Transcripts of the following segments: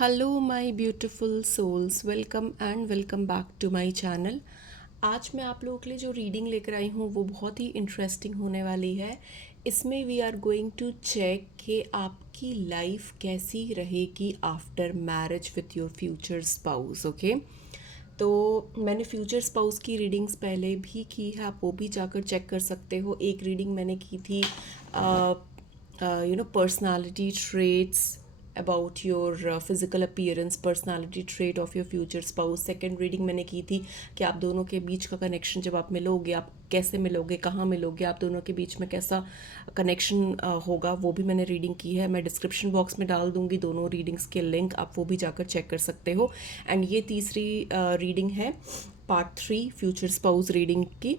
Hello my beautiful souls, welcome and welcome back to my channel. आज मैं आप लोगों के लिए जो रीडिंग लेकर आई हूँ वो बहुत ही इंटरेस्टिंग होने वाली है। इसमें we are going to check कि आपकी लाइफ कैसी रहेगी after marriage with your future spouse. Okay, तो मैंने फ्यूचर स्पाउस की रीडिंग्स पहले भी की है, आप वो भी जाकर चेक कर सकते हो। एक रीडिंग मैंने की थी personality traits about your physical appearance, personality trait of your future spouse. Second reading मैंने की थी कि आप दोनों के बीच का कनेक्शन, जब आप मिलोगे आप कैसे मिलोगे, कहाँ मिलोगे, आप दोनों के बीच में कैसा कनेक्शन होगा, वो भी मैंने रीडिंग की है। मैं डिस्क्रिप्शन बॉक्स में डाल दूंगी दोनों रीडिंग्स के लिंक, आप वो भी जाकर चेक कर सकते हो। एंड ये तीसरी रीडिंग है, पार्ट 3 फ्यूचर स्पाउस रीडिंग की।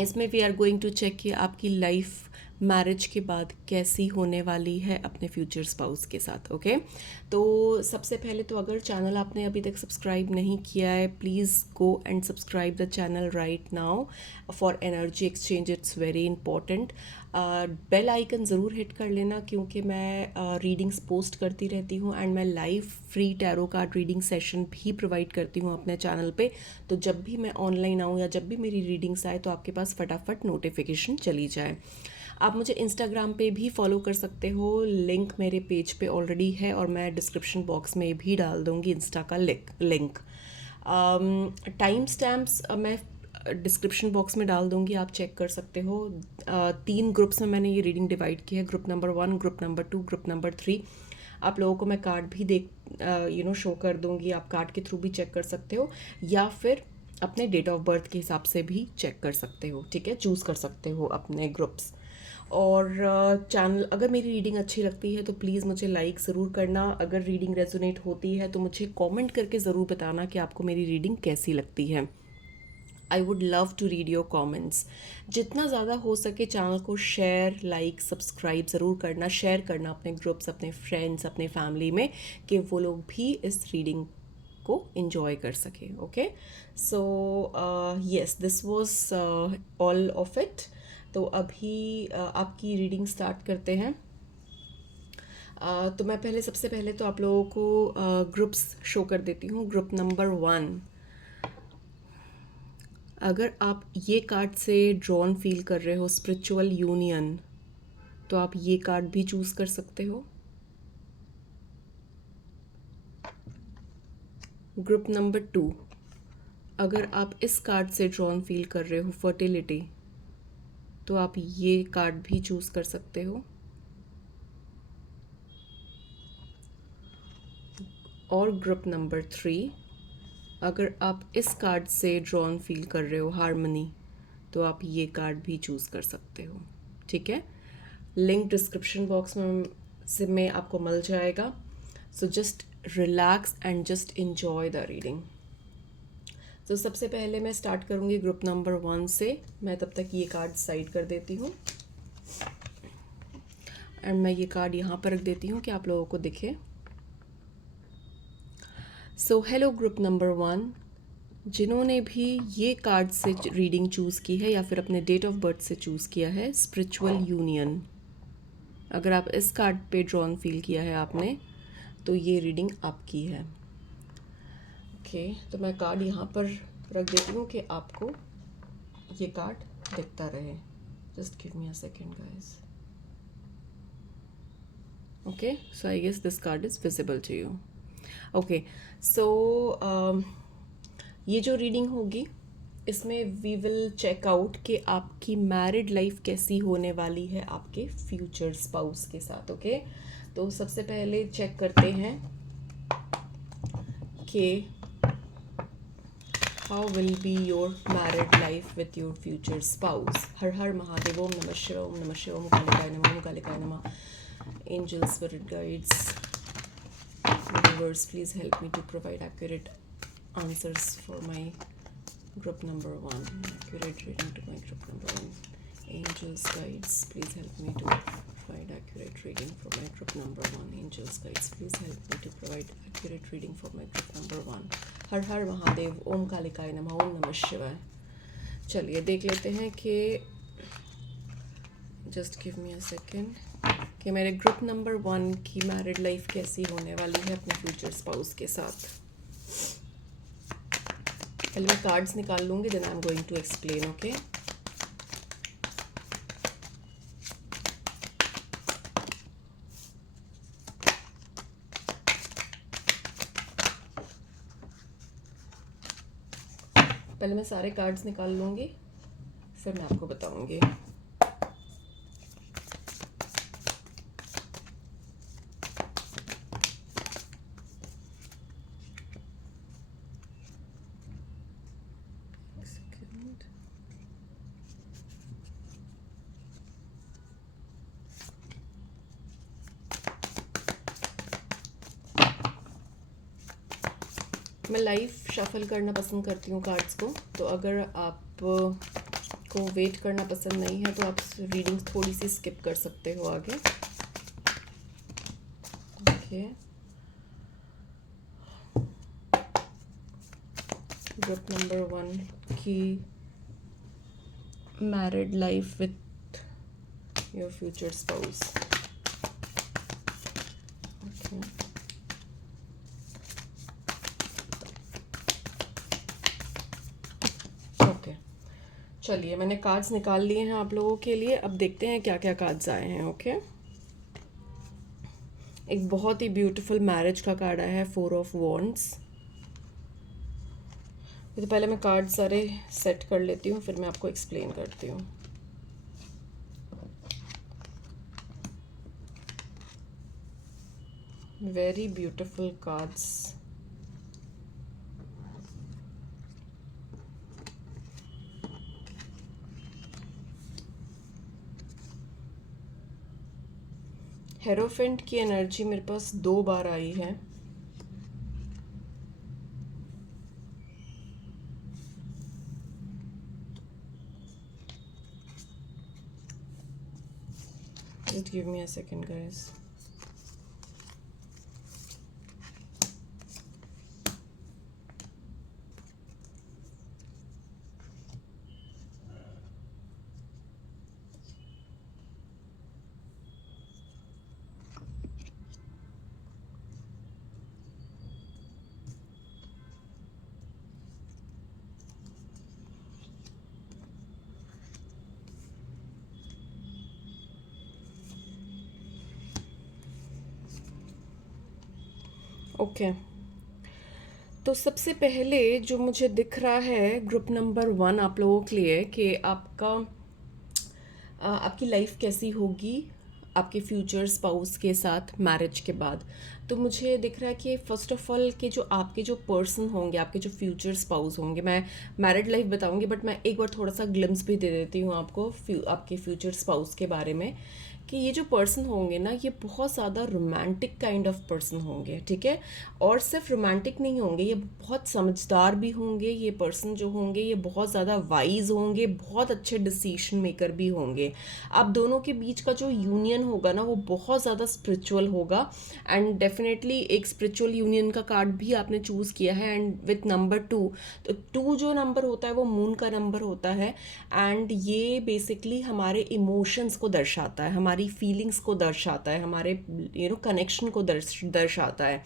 इसमें we are going to check कि आपकी लाइफ मैरिज के बाद कैसी होने वाली है अपने फ्यूचर स्पाउस के साथ। ओके, तो सबसे पहले तो अगर चैनल आपने अभी तक सब्सक्राइब नहीं किया है, please go and subscribe the channel right now for energy exchange, it's very important. Bell icon ज़रूर हिट कर लेना, क्योंकि मैं रीडिंग्स पोस्ट करती रहती हूँ एंड मैं live free tarot card reading session भी प्रोवाइड करती हूँ अपने चैनल पे। तो जब भी मैं ऑनलाइन आऊँ या जब भी मेरी रीडिंग्स आए तो आपके पास फटाफट नोटिफिकेशन चली जाए। आप मुझे इंस्टाग्राम पे भी फॉलो कर सकते हो, लिंक मेरे पेज पे ऑलरेडी है और मैं डिस्क्रिप्शन बॉक्स में भी डाल दूँगी इंस्टा का लिंक। टाइम स्टैम्प्स मैं डिस्क्रिप्शन बॉक्स में डाल दूँगी, आप चेक कर सकते हो। 3 ग्रुप्स में मैंने ये रीडिंग डिवाइड की है, group number 1, group number 2, group number 3। आप लोगों को मैं कार्ड भी शो कर दूँगी, आप कार्ड के थ्रू भी चेक कर सकते हो या फिर अपने डेट ऑफ बर्थ के हिसाब से भी चेक कर सकते हो। ठीक है, चूज़ कर सकते हो अपने ग्रुप्स। और चैनल, अगर मेरी रीडिंग अच्छी लगती है तो प्लीज़ मुझे लाइक ज़रूर करना। अगर रीडिंग रेजोनेट होती है तो मुझे कमेंट करके ज़रूर बताना कि आपको मेरी रीडिंग कैसी लगती है। I would love to read your comments. जितना ज़्यादा हो सके चैनल को शेयर, लाइक, सब्सक्राइब ज़रूर करना, शेयर करना अपने ग्रुप्स, अपने फ्रेंड्स, अपने फैमिली में, कि वो लोग भी इस रीडिंग को इन्जॉय कर सके। Okay, so yes, this was all of it. तो अभी आपकी रीडिंग स्टार्ट करते हैं। तो मैं सबसे पहले तो आप लोगों को ग्रुप्स शो कर देती हूँ। ग्रुप नंबर 1, अगर आप ये कार्ड से ड्रॉन फील कर रहे हो, स्पिरिचुअल यूनियन, तो आप ये कार्ड भी चूज़ कर सकते हो। ग्रुप नंबर 2, अगर आप इस कार्ड से ड्रॉन फील कर रहे हो, फर्टिलिटी, तो आप ये कार्ड भी चूज़ कर सकते हो। और ग्रुप नंबर 3, अगर आप इस कार्ड से ड्रॉन फील कर रहे हो, हार्मनी, तो आप ये कार्ड भी चूज़ कर सकते हो। ठीक है, लिंक डिस्क्रिप्शन बॉक्स में आपको मिल जाएगा। So just relax and just enjoy the reading. तो सबसे पहले मैं स्टार्ट करूँगी ग्रुप नंबर 1 से। मैं तब तक ये कार्ड साइड कर देती हूँ एंड मैं ये कार्ड यहाँ पर रख देती हूँ कि आप लोगों को दिखे। सो हेलो ग्रुप नंबर 1, जिन्होंने भी ये कार्ड से रीडिंग चूज़ की है या फिर अपने डेट ऑफ बर्थ से चूज़ किया है, स्पिरिचुअल यूनियन, अगर आप इस कार्ड पे ड्रॉन फील किया है आपने, तो ये रीडिंग आपकी है। ओके, तो मैं कार्ड यहाँ पर रख देती हूँ कि आपको ये कार्ड दिखता रहे। Just give me a second guys. Okay, so I guess this card is visible to you. Okay, so ये जो रीडिंग होगी इसमें वी विल चेक आउट कि आपकी मैरिड लाइफ कैसी होने वाली है आपके फ्यूचर स्पाउस के साथ। ओके, तो सबसे पहले चेक करते हैं कि how will be your married life with your future spouse. हर हर महादेव, ओम नमः शिवाय, ओम नमः शिवाय, ओम कालिकाय नमः, ओम कालिकाय नमः। Angels, spirit guides, universe, please help me to provide accurate answers for my group number 1. Accurate reading to my group number 1. Angels, guides, please help me to provide accurate reading for my group number 1. Angels, guides, please help me to provide accurate reading for my group number 1. हर हर महादेव, ओम कालिकाय नमः, ओम नमः शिवाय। चलिए देख लेते हैं कि just give me a second कि मेरे ग्रुप नंबर 1 की मैरिड लाइफ कैसी होने वाली है अपने फ्यूचर स्पाउस के साथ। पहले मैं कार्ड्स निकाल लूँगी, then I am going to explain. Okay, पहले मैं सारे कार्ड्स निकाल लूँगी, फिर मैं आपको बताऊँगी। मैं लाइव शफल करना पसंद करती हूँ कार्ड्स को, तो अगर आप को वेट करना पसंद नहीं है तो आप रीडिंग थोड़ी सी स्किप कर सकते हो आगे। ओके, ग्रुप नंबर 1 की married life with your future spouse. Okay, चलिए मैंने कार्ड्स निकाल लिए हैं आप लोगों के लिए। अब देखते हैं क्या क्या कार्ड्स आए हैं। ओके, एक बहुत ही ब्यूटीफुल मैरिज का कार्ड आया है, 4 ऑफ वॉन्ड्स। तो पहले मैं कार्ड सारे सेट कर लेती हूँ, फिर मैं आपको एक्सप्लेन करती हूँ। Very beautiful cards. हेरोफेंट की एनर्जी मेरे पास 2 बार आई है। Just give me a second, guys. Okay, तो सबसे पहले जो मुझे दिख रहा है ग्रुप नंबर 1 आप लोगों के लिए कि आपकी लाइफ कैसी होगी आपके फ्यूचर स्पाउस के साथ मैरिज के बाद। तो मुझे दिख रहा है कि फर्स्ट ऑफ ऑल कि जो आपके जो पर्सन होंगे, आपके जो फ्यूचर स्पाउस होंगे, मैं मैरिड लाइफ बताऊंगी बट मैं एक बार थोड़ा सा ग्लिम्स भी दे देती हूँ आपको आपके फ्यूचर स्पाउस के बारे में, कि ये जो पर्सन होंगे ना, ये बहुत ज़्यादा रोमांटिक काइंड ऑफ पर्सन होंगे। ठीक है, और सिर्फ रोमांटिक नहीं होंगे, ये बहुत समझदार भी होंगे। ये पर्सन जो होंगे ये बहुत ज़्यादा वाइज होंगे, बहुत अच्छे डिसीजन मेकर भी होंगे। आप दोनों के बीच का जो यूनियन होगा ना, वो बहुत ज़्यादा स्पिरिचुअल होगा। एंड डेफिनेटली एक स्पिरिचुअल यूनियन का कार्ड भी आपने चूज़ किया है। एंड विथ नंबर 2, तो 2 जो नंबर होता है वो मून का नंबर होता है। एंड ये बेसिकली हमारे इमोशंस को दर्शाता है, हमारी फीलिंग्स को दर्शाता है, हमारे कनेक्शन को दर्शाता है।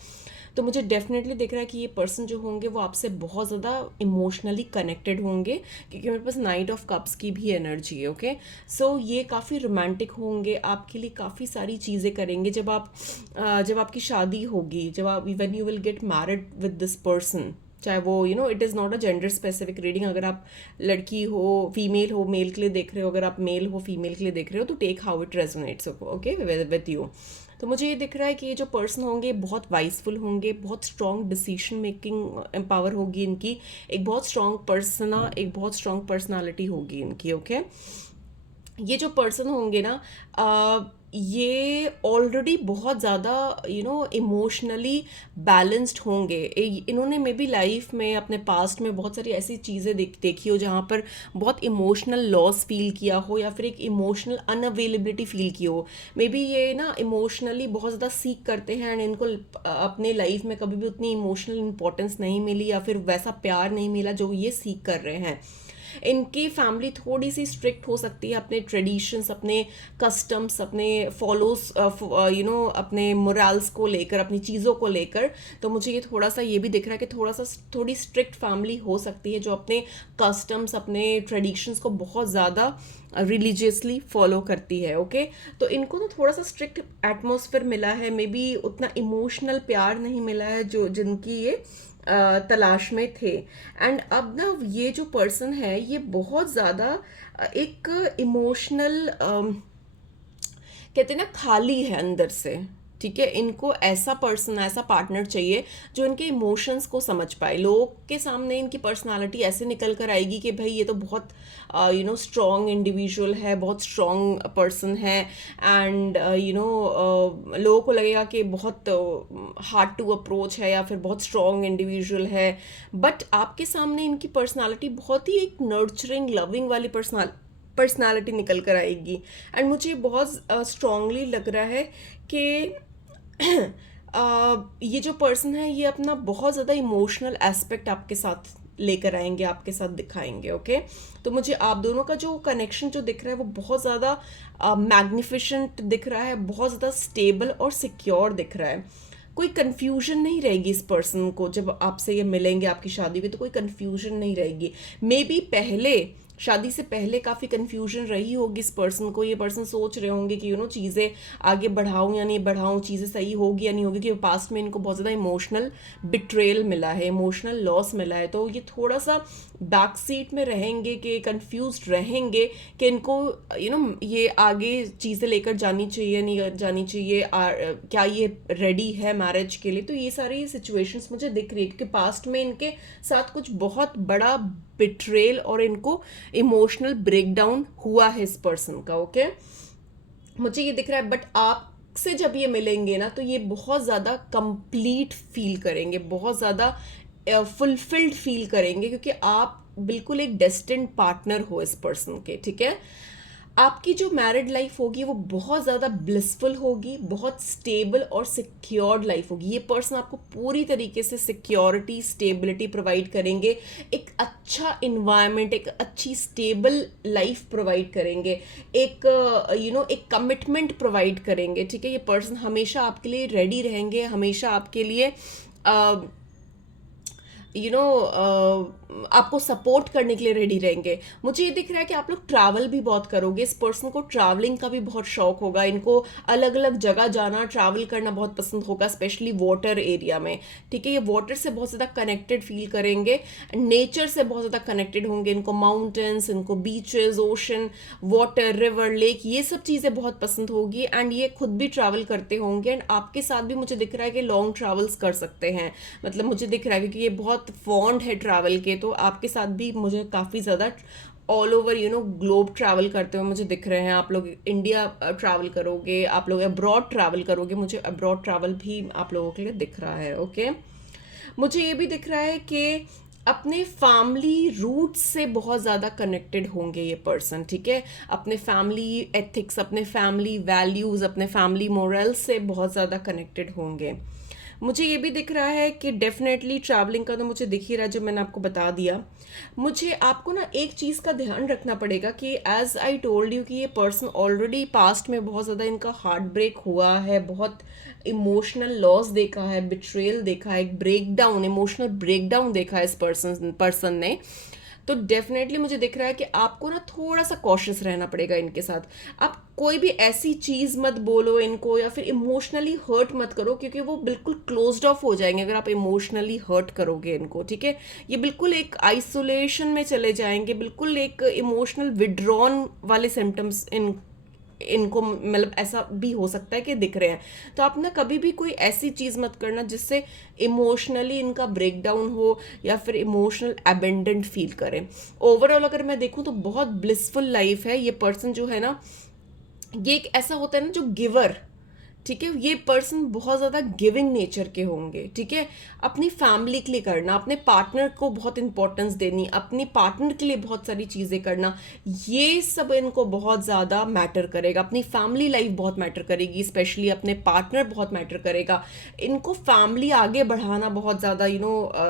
तो मुझे डेफिनेटली दिख रहा है कि ये पर्सन जो होंगे वो आपसे बहुत ज़्यादा इमोशनली कनेक्टेड होंगे, क्योंकि मेरे पास नाइट ऑफ कप्स की भी एनर्जी है। ओके, सो ये काफ़ी रोमांटिक होंगे, आपके लिए काफ़ी सारी चीज़ें करेंगे। जब आपकी शादी होगी, जब आप when you will get married with this person, चाहे वो it is not a gender specific reading. अगर आप लड़की हो, फीमेल हो, मेल के लिए देख रहे हो, अगर आप मेल हो, फीमेल के लिए देख रहे हो, तो take how it resonates okay with you. तो मुझे ये दिख रहा है कि ये जो पर्सन होंगे बहुत वाइसफुल होंगे, बहुत स्ट्रॉन्ग डिसीजन मेकिंग पावर होगी इनकी, एक बहुत स्ट्रॉन्ग पर्सनालिटी होगी इनकी। ओके, ये जो पर्सन होंगे ना, ये ऑलरेडी बहुत ज़्यादा इमोशनली बैलेंस्ड होंगे। इन्होंने मे बी लाइफ में अपने पास्ट में बहुत सारी ऐसी चीज़ें देखी हो जहाँ पर बहुत इमोशनल लॉस फील किया हो, या फिर एक इमोशनल अनअवेलेबिलिटी फील की हो। मे बी ये ना इमोशनली बहुत ज़्यादा सीख करते हैं, एंड इनको अपने लाइफ में कभी भी उतनी इमोशनल इंपॉर्टेंस नहीं मिली, या फिर वैसा प्यार नहीं मिला जो ये सीख कर रहे हैं। इनकी फैमिली थोड़ी सी स्ट्रिक्ट हो सकती है अपने ट्रेडिशंस, अपने कस्टम्स, अपने फॉलोस, अपने मोरल्स को लेकर, अपनी चीज़ों को लेकर। तो मुझे ये थोड़ा सा ये भी दिख रहा है कि थोड़ी स्ट्रिक्ट फैमिली हो सकती है जो अपने कस्टम्स, अपने ट्रेडिशंस को बहुत ज़्यादा रिलीजियसली फॉलो करती है। ओके, तो इनको ना थोड़ा सा स्ट्रिक्ट एटमॉस्फेयर मिला है, मे बी उतना इमोशनल प्यार नहीं मिला है जो जिनकी ये तलाश में थे। एंड अब ना ये जो पर्सन है ये बहुत ज़्यादा एक इमोशनल, कहते हैं ना, खाली है अंदर से। ठीक है, इनको ऐसा पर्सन, ऐसा पार्टनर चाहिए जो इनके इमोशंस को समझ पाए। लोगों के सामने इनकी पर्सनालिटी ऐसे निकल कर आएगी कि भाई ये तो बहुत स्ट्रॉन्ग इंडिविजुअल है, बहुत स्ट्रॉन्ग पर्सन है। एंड लोगों को लगेगा कि बहुत हार्ड टू अप्रोच है या फिर बहुत स्ट्रॉन्ग इंडिविजुअल है। बट आपके सामने इनकी पर्सनालिटी बहुत ही एक नर्चरिंग, लविंग वाली पर्सनालिटी निकल कर आएगी। एंड मुझे बहुत स्ट्रांगली लग रहा है कि ये जो पर्सन है ये अपना बहुत ज़्यादा इमोशनल एस्पेक्ट आपके साथ लेकर आएंगे, आपके साथ दिखाएंगे। ओके, तो मुझे आप दोनों का जो कनेक्शन जो दिख रहा है वो बहुत ज़्यादा मैग्निफिशेंट दिख रहा है, बहुत ज़्यादा स्टेबल और सिक्योर दिख रहा है। कोई कंफ्यूजन नहीं रहेगी इस पर्सन को जब आपसे ये मिलेंगे आपकी शादी में, तो कोई कंफ्यूजन नहीं रहेगी। मे बी पहले, शादी से पहले काफ़ी कंफ्यूजन रही होगी इस पर्सन को। ये पर्सन सोच रहे होंगे कि चीज़ें आगे बढ़ाऊँ या नहीं बढ़ाऊँ, चीज़ें सही होगी या नहीं होगी, कि पास्ट में इनको बहुत ज़्यादा इमोशनल बिट्रेयल मिला है, इमोशनल लॉस मिला है। तो ये थोड़ा सा बैक सीट में रहेंगे, कि कंफ्यूज रहेंगे कि इनको ये आगे चीज़ें लेकर जानी चाहिए, नहीं जानी चाहिए, क्या ये रेडी है मैरिज के लिए। तो ये सारी सिचुएशंस मुझे दिख रही है क्योंकि पास्ट में इनके साथ कुछ बहुत बड़ा बिट्रेल और इनको इमोशनल ब्रेकडाउन हुआ है इस पर्सन का। ओके, मुझे ये दिख रहा है। बट आपसे जब ये मिलेंगे ना तो ये बहुत ज़्यादा कंप्लीट फील करेंगे, बहुत ज़्यादा फुलफिल्ड फील करेंगे, क्योंकि आप बिल्कुल एक डेस्टिन्ड पार्टनर हो इस पर्सन के। ठीक है, आपकी जो मैरिड लाइफ होगी वो बहुत ज़्यादा ब्लिसफुल होगी, बहुत स्टेबल और सिक्योर्ड लाइफ होगी। ये पर्सन आपको पूरी तरीके से सिक्योरिटी, स्टेबिलिटी प्रोवाइड करेंगे, एक अच्छा इन्वायरमेंट, एक अच्छी स्टेबल लाइफ प्रोवाइड करेंगे, एक एक कमिटमेंट प्रोवाइड करेंगे। ठीक है, ये पर्सन हमेशा आपके लिए रेडी रहेंगे, हमेशा आपके लिए आपको सपोर्ट करने के लिए रेडी रहेंगे। मुझे ये दिख रहा है कि आप लोग ट्रैवल भी बहुत करोगे। इस पर्सन को ट्रैवलिंग का भी बहुत शौक होगा, इनको अलग अलग जगह जाना, ट्रैवल करना बहुत पसंद होगा, स्पेशली वाटर एरिया में। ठीक है, ये वाटर से बहुत ज़्यादा कनेक्टेड फील करेंगे, नेचर से बहुत ज़्यादा कनेक्टेड होंगे। इनको माउंटेन्स, इनको beaches, ocean, water, river, lake, ये सब चीज़ें बहुत पसंद होगी। एंड ये खुद भी ट्रैवल करते होंगे, एंड आपके साथ भी मुझे दिख रहा है कि लॉन्ग ट्रैवल्स कर सकते हैं। मतलब मुझे दिख रहा है क्योंकि ये बहुत फॉन्ड है ट्रैवल के, तो आपके साथ भी मुझे काफ़ी ज़्यादा ऑल ओवर ग्लोब ट्रैवल करते हुए मुझे दिख रहे हैं। आप लोग इंडिया ट्रैवल करोगे, आप लोग अब्रॉड ट्रैवल करोगे, मुझे अब्रॉड ट्रैवल भी आप लोगों के लिए दिख रहा है। ओके, मुझे ये भी दिख रहा है कि अपने फैमिली रूट्स से बहुत ज़्यादा कनेक्टेड होंगे ये पर्सन। ठीक है, अपने फैमिली एथिक्स, अपने फैमिली वैल्यूज़, अपने फैमिली मोरल्स से बहुत ज़्यादा कनेक्टेड होंगे। मुझे ये भी दिख रहा है कि डेफिनेटली ट्रैवलिंग का तो मुझे दिख ही रहा है, जो मैंने आपको बता दिया। मुझे आपको ना एक चीज़ का ध्यान रखना पड़ेगा कि एज आई टोल्ड यू कि ये पर्सन ऑलरेडी पास्ट में बहुत ज़्यादा इनका हार्ट ब्रेक हुआ है, बहुत इमोशनल लॉस देखा है, बिट्रेयल देखा है, एक ब्रेकडाउन, इमोशनल ब्रेकडाउन देखा है इस पर्सन ने। तो डेफिनेटली मुझे दिख रहा है कि आपको ना थोड़ा सा कॉशियस रहना पड़ेगा इनके साथ। आप कोई भी ऐसी चीज़ मत बोलो इनको, या फिर इमोशनली हर्ट मत करो, क्योंकि वो बिल्कुल क्लोज्ड ऑफ हो जाएंगे अगर आप इमोशनली हर्ट करोगे इनको। ठीक है, ये बिल्कुल एक आइसोलेशन में चले जाएंगे, बिल्कुल एक इमोशनल विड्रॉन वाले सिम्टम्स इनको मतलब ऐसा भी हो सकता है कि दिख रहे हैं। तो आप ना कभी भी कोई ऐसी चीज़ मत करना जिससे इमोशनली इनका ब्रेकडाउन हो या फिर इमोशनल अबेंडेंट फील करें। ओवरऑल अगर मैं देखूं तो बहुत ब्लिसफुल लाइफ है। ये पर्सन जो है ना, ये एक ऐसा होता है ना जो गिवर, ठीक है। ये पर्सन बहुत ज़्यादा गिविंग नेचर के होंगे, ठीक है। अपनी फैमिली के लिए करना, अपने पार्टनर को बहुत इंपॉर्टेंस देनी, अपनी पार्टनर के लिए बहुत सारी चीज़ें करना, ये सब इनको बहुत ज़्यादा मैटर करेगा। अपनी फैमिली लाइफ बहुत मैटर करेगी, स्पेशली अपने पार्टनर बहुत मैटर करेगा। इनको फैमिली आगे बढ़ाना बहुत ज़्यादा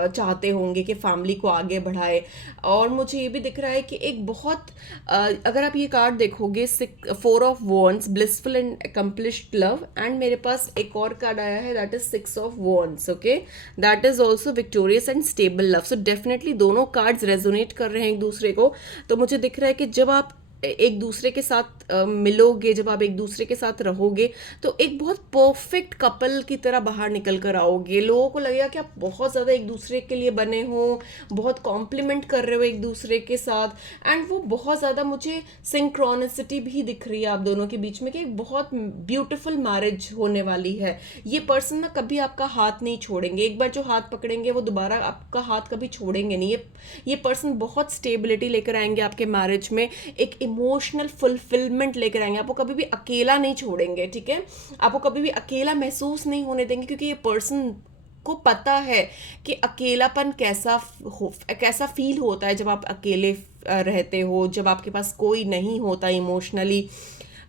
चाहते होंगे कि फैमिली को आगे बढ़ाए। और मुझे ये भी दिख रहा है कि एक बहुत अगर आप ये कार्ड देखोगे, 4 of Wands, blissful and accomplished love, and मेरे पास एक और कार्ड आया है that is 6 of Wands, okay, that is also victorious and stable love. So definitely दोनों कार्ड्स रेजोनेट कर रहे हैं एक दूसरे को। तो मुझे दिख रहा है कि जब आप एक दूसरे के साथ मिलोगे, जब आप एक दूसरे के साथ रहोगे, तो एक बहुत परफेक्ट कपल की तरह बाहर निकल कर आओगे। लोगों को लगेगा कि आप बहुत ज़्यादा एक दूसरे के लिए बने हो, बहुत कॉम्प्लीमेंट कर रहे हो एक दूसरे के साथ। एंड वो बहुत ज़्यादा मुझे सिंक्रोनिसिटी भी दिख रही है आप दोनों के बीच में कि एक बहुत ब्यूटीफुल मैरिज होने वाली है। ये पर्सन ना कभी आपका हाथ नहीं छोड़ेंगे, एक बार जो हाथ पकड़ेंगे वो दोबारा आपका हाथ कभी छोड़ेंगे नहीं। ये पर्सन बहुत स्टेबिलिटी लेकर आएंगे आपके मैरिज में, एक इमोशनल फुलफिलमेंट लेकर आएंगे। आपको कभी भी अकेला नहीं छोड़ेंगे, ठीक है। आपको कभी भी अकेला महसूस नहीं होने देंगे, क्योंकि ये पर्सन को पता है कि अकेलापन कैसा फील होता है जब आप अकेले रहते हो, जब आपके पास कोई नहीं होता इमोशनली।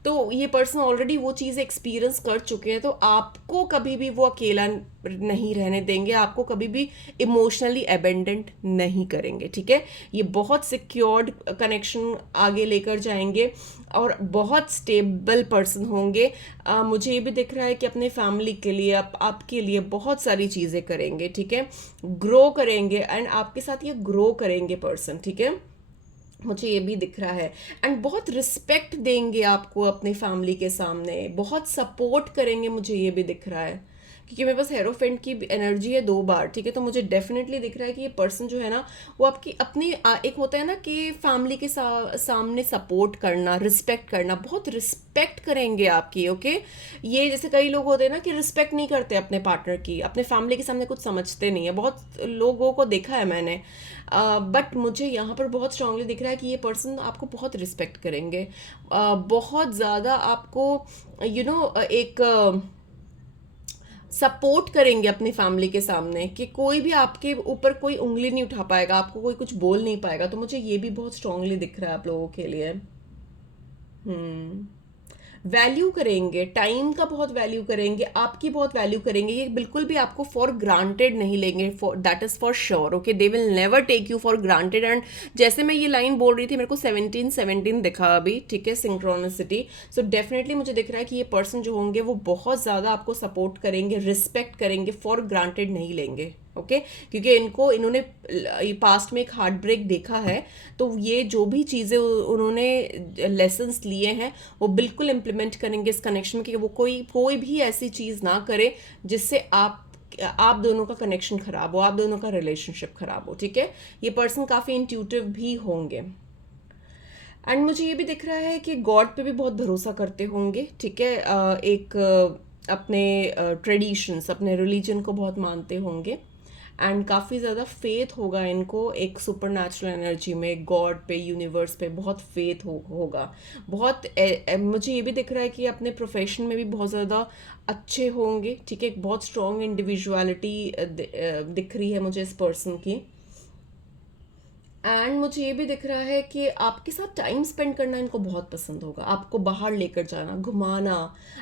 तो ये पर्सन ऑलरेडी वो चीज़ एक्सपीरियंस कर चुके हैं, तो आपको कभी भी वो अकेला नहीं रहने देंगे, आपको कभी भी इमोशनली अबेंडेंट नहीं करेंगे, ठीक है। ये बहुत सिक्योर्ड कनेक्शन आगे लेकर जाएंगे और बहुत स्टेबल पर्सन होंगे। मुझे ये भी दिख रहा है कि अपने फैमिली के लिए, आपके लिए बहुत सारी चीज़ें करेंगे, ठीक है, ग्रो करेंगे, एंड आपके साथ ये ग्रो करेंगे पर्सन, ठीक है। मुझे ये भी दिख रहा है। एंड बहुत रिस्पेक्ट देंगे आपको अपनी फैमिली के सामने, बहुत सपोर्ट करेंगे, मुझे ये भी दिख रहा है, क्योंकि मेरे पास हेरोफेंट की एनर्जी है 2 बार, ठीक है। तो मुझे डेफिनेटली दिख रहा है कि ये पर्सन जो है ना, वो आपकी अपनी एक होता है ना कि फैमिली के सामने सपोर्ट करना, रिस्पेक्ट करना, बहुत रिस्पेक्ट करेंगे आपकी, ओके। ये जैसे कई लोग होते हैं ना कि रिस्पेक्ट नहीं करते अपने पार्टनर की, अपने फैमिली के सामने कुछ समझते नहीं है, बहुत लोगों को देखा है मैंने। बट मुझे यहाँ पर बहुत स्ट्रांगली दिख रहा है कि ये पर्सन आपको बहुत रिस्पेक्ट करेंगे, बहुत ज़्यादा आपको एक सपोर्ट करेंगे अपनी फैमिली के सामने, कि कोई भी आपके ऊपर कोई उंगली नहीं उठा पाएगा, आपको कोई कुछ बोल नहीं पाएगा। तो मुझे ये भी बहुत स्ट्रांगली दिख रहा है आप लोगों के लिए। वैल्यू करेंगे, टाइम का बहुत वैल्यू करेंगे, आपकी बहुत वैल्यू करेंगे। ये बिल्कुल भी आपको फॉर ग्रांटेड नहीं लेंगे, that is for sure, okay. They will never take you for granted. And जैसे मैं ये लाइन बोल रही थी, मेरे को 17 दिखा अभी, ठीक है, सिंक्रोनिसिटी। सो डेफिनेटली मुझे दिख रहा है कि ये पर्सन जो होंगे वो बहुत ज़्यादा आपको सपोर्ट करेंगे, रिस्पेक्ट करेंगे, फॉर ग्रांटेड नहीं लेंगे, ओके। क्योंकि इन्होंने पास्ट में एक हार्ट ब्रेक देखा है, तो ये जो भी चीज़ें उन्होंने लेसन्स लिए हैं वो बिल्कुल इम्प्लीमेंट करेंगे इस कनेक्शन में, कि वो कोई भी ऐसी चीज़ ना करे जिससे आप दोनों का कनेक्शन खराब हो, आप दोनों का रिलेशनशिप खराब हो, ठीक है। ये पर्सन काफ़ी इंट्यूटिव भी होंगे। एंड मुझे ये भी दिख रहा है कि गॉड पे भी बहुत भरोसा करते होंगे, ठीक है। अपने ट्रेडिशंस, अपने रिलीजन को बहुत मानते होंगे, एंड काफ़ी ज़्यादा फेथ होगा इनको एक सुपर नेचुरल एनर्जी में, गॉड पे, यूनिवर्स पे बहुत फेथ होगा। बहुत मुझे ये भी दिख रहा है कि अपने प्रोफेशन में भी बहुत ज़्यादा अच्छे होंगे, ठीक है। एक बहुत स्ट्रॉन्ग इंडिविजुअलिटी दिख रही है मुझे इस पर्सन की। एंड मुझे ये भी दिख रहा है कि आपके साथ टाइम स्पेंड करना इनको बहुत पसंद होगा, आपको बाहर लेकर जाना, घुमाना,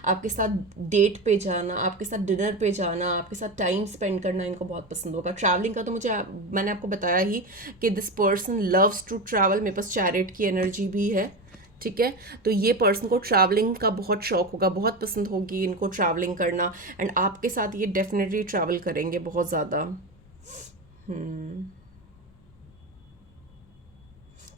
आपके साथ डेट पे जाना, आपके साथ डिनर पे जाना, आपके साथ टाइम स्पेंड करना इनको बहुत पसंद होगा। ट्रैवलिंग का तो मैंने आपको बताया ही कि this person loves to travel. मेरे पास चैरिट की एनर्जी भी है, ठीक है। तो ये पर्सन को ट्रैवलिंग का बहुत शौक होगा, बहुत पसंद होगी इनको ट्रैवलिंग करना, एंड आपके साथ ये डेफिनेटली ट्रैवल करेंगे बहुत ज़्यादा।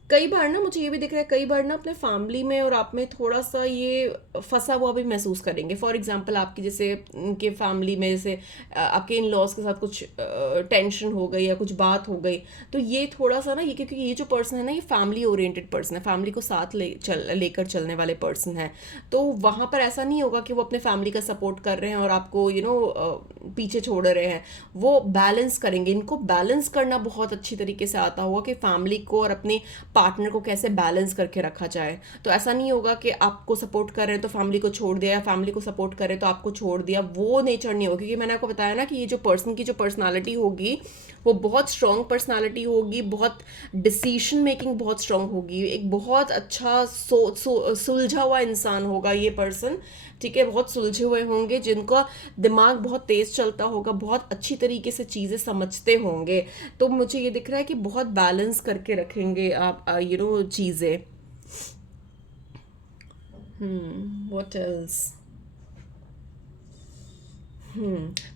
कई बार ना मुझे ये भी दिख रहा है, कई बार ना अपने फैमिली में और आप में थोड़ा सा ये फंसा हुआ भी महसूस करेंगे। फॉर एग्जांपल आपकी जैसे उनके फैमिली में जैसे आपके इन लॉज के साथ कुछ टेंशन हो गई या कुछ बात हो गई, तो ये थोड़ा सा ना, ये क्योंकि ये जो पर्सन है ना, ये फैमिली ओरिएंटेड पर्सन है, फैमिली को साथ लेकर चलने वाले पर्सन है। तो वहाँ पर ऐसा नहीं होगा कि वो अपने फैमिली का सपोर्ट कर रहे हैं और आपको पीछे छोड़ रहे हैं। वो बैलेंस करेंगे, इनको बैलेंस करना बहुत अच्छी तरीके से आता होगा कि फैमिली को और अपने पार्टनर को कैसे बैलेंस करके रखा जाए। तो ऐसा नहीं होगा कि आपको सपोर्ट कर रहे हैं तो फैमिली को छोड़ दिया, या फैमिली को सपोर्ट कर रहे हैं तो आपको छोड़ दिया, वो नेचर नहीं होगा। क्योंकि मैंने आपको बताया ना कि ये जो पर्सन की जो पर्सनालिटी होगी वो बहुत स्ट्रॉन्ग पर्सनालिटी होगी, बहुत डिसीजन मेकिंग बहुत स्ट्रॉन्ग होगी, एक बहुत अच्छा सुलझा हुआ इंसान होगा ये पर्सन, ठीक है। बहुत सुलझे हुए होंगे, जिनका दिमाग बहुत तेज चलता होगा, बहुत अच्छी तरीके से चीज़ें समझते होंगे। तो मुझे ये दिख रहा है कि बहुत बैलेंस करके रखेंगे आप चीज़ें। What else.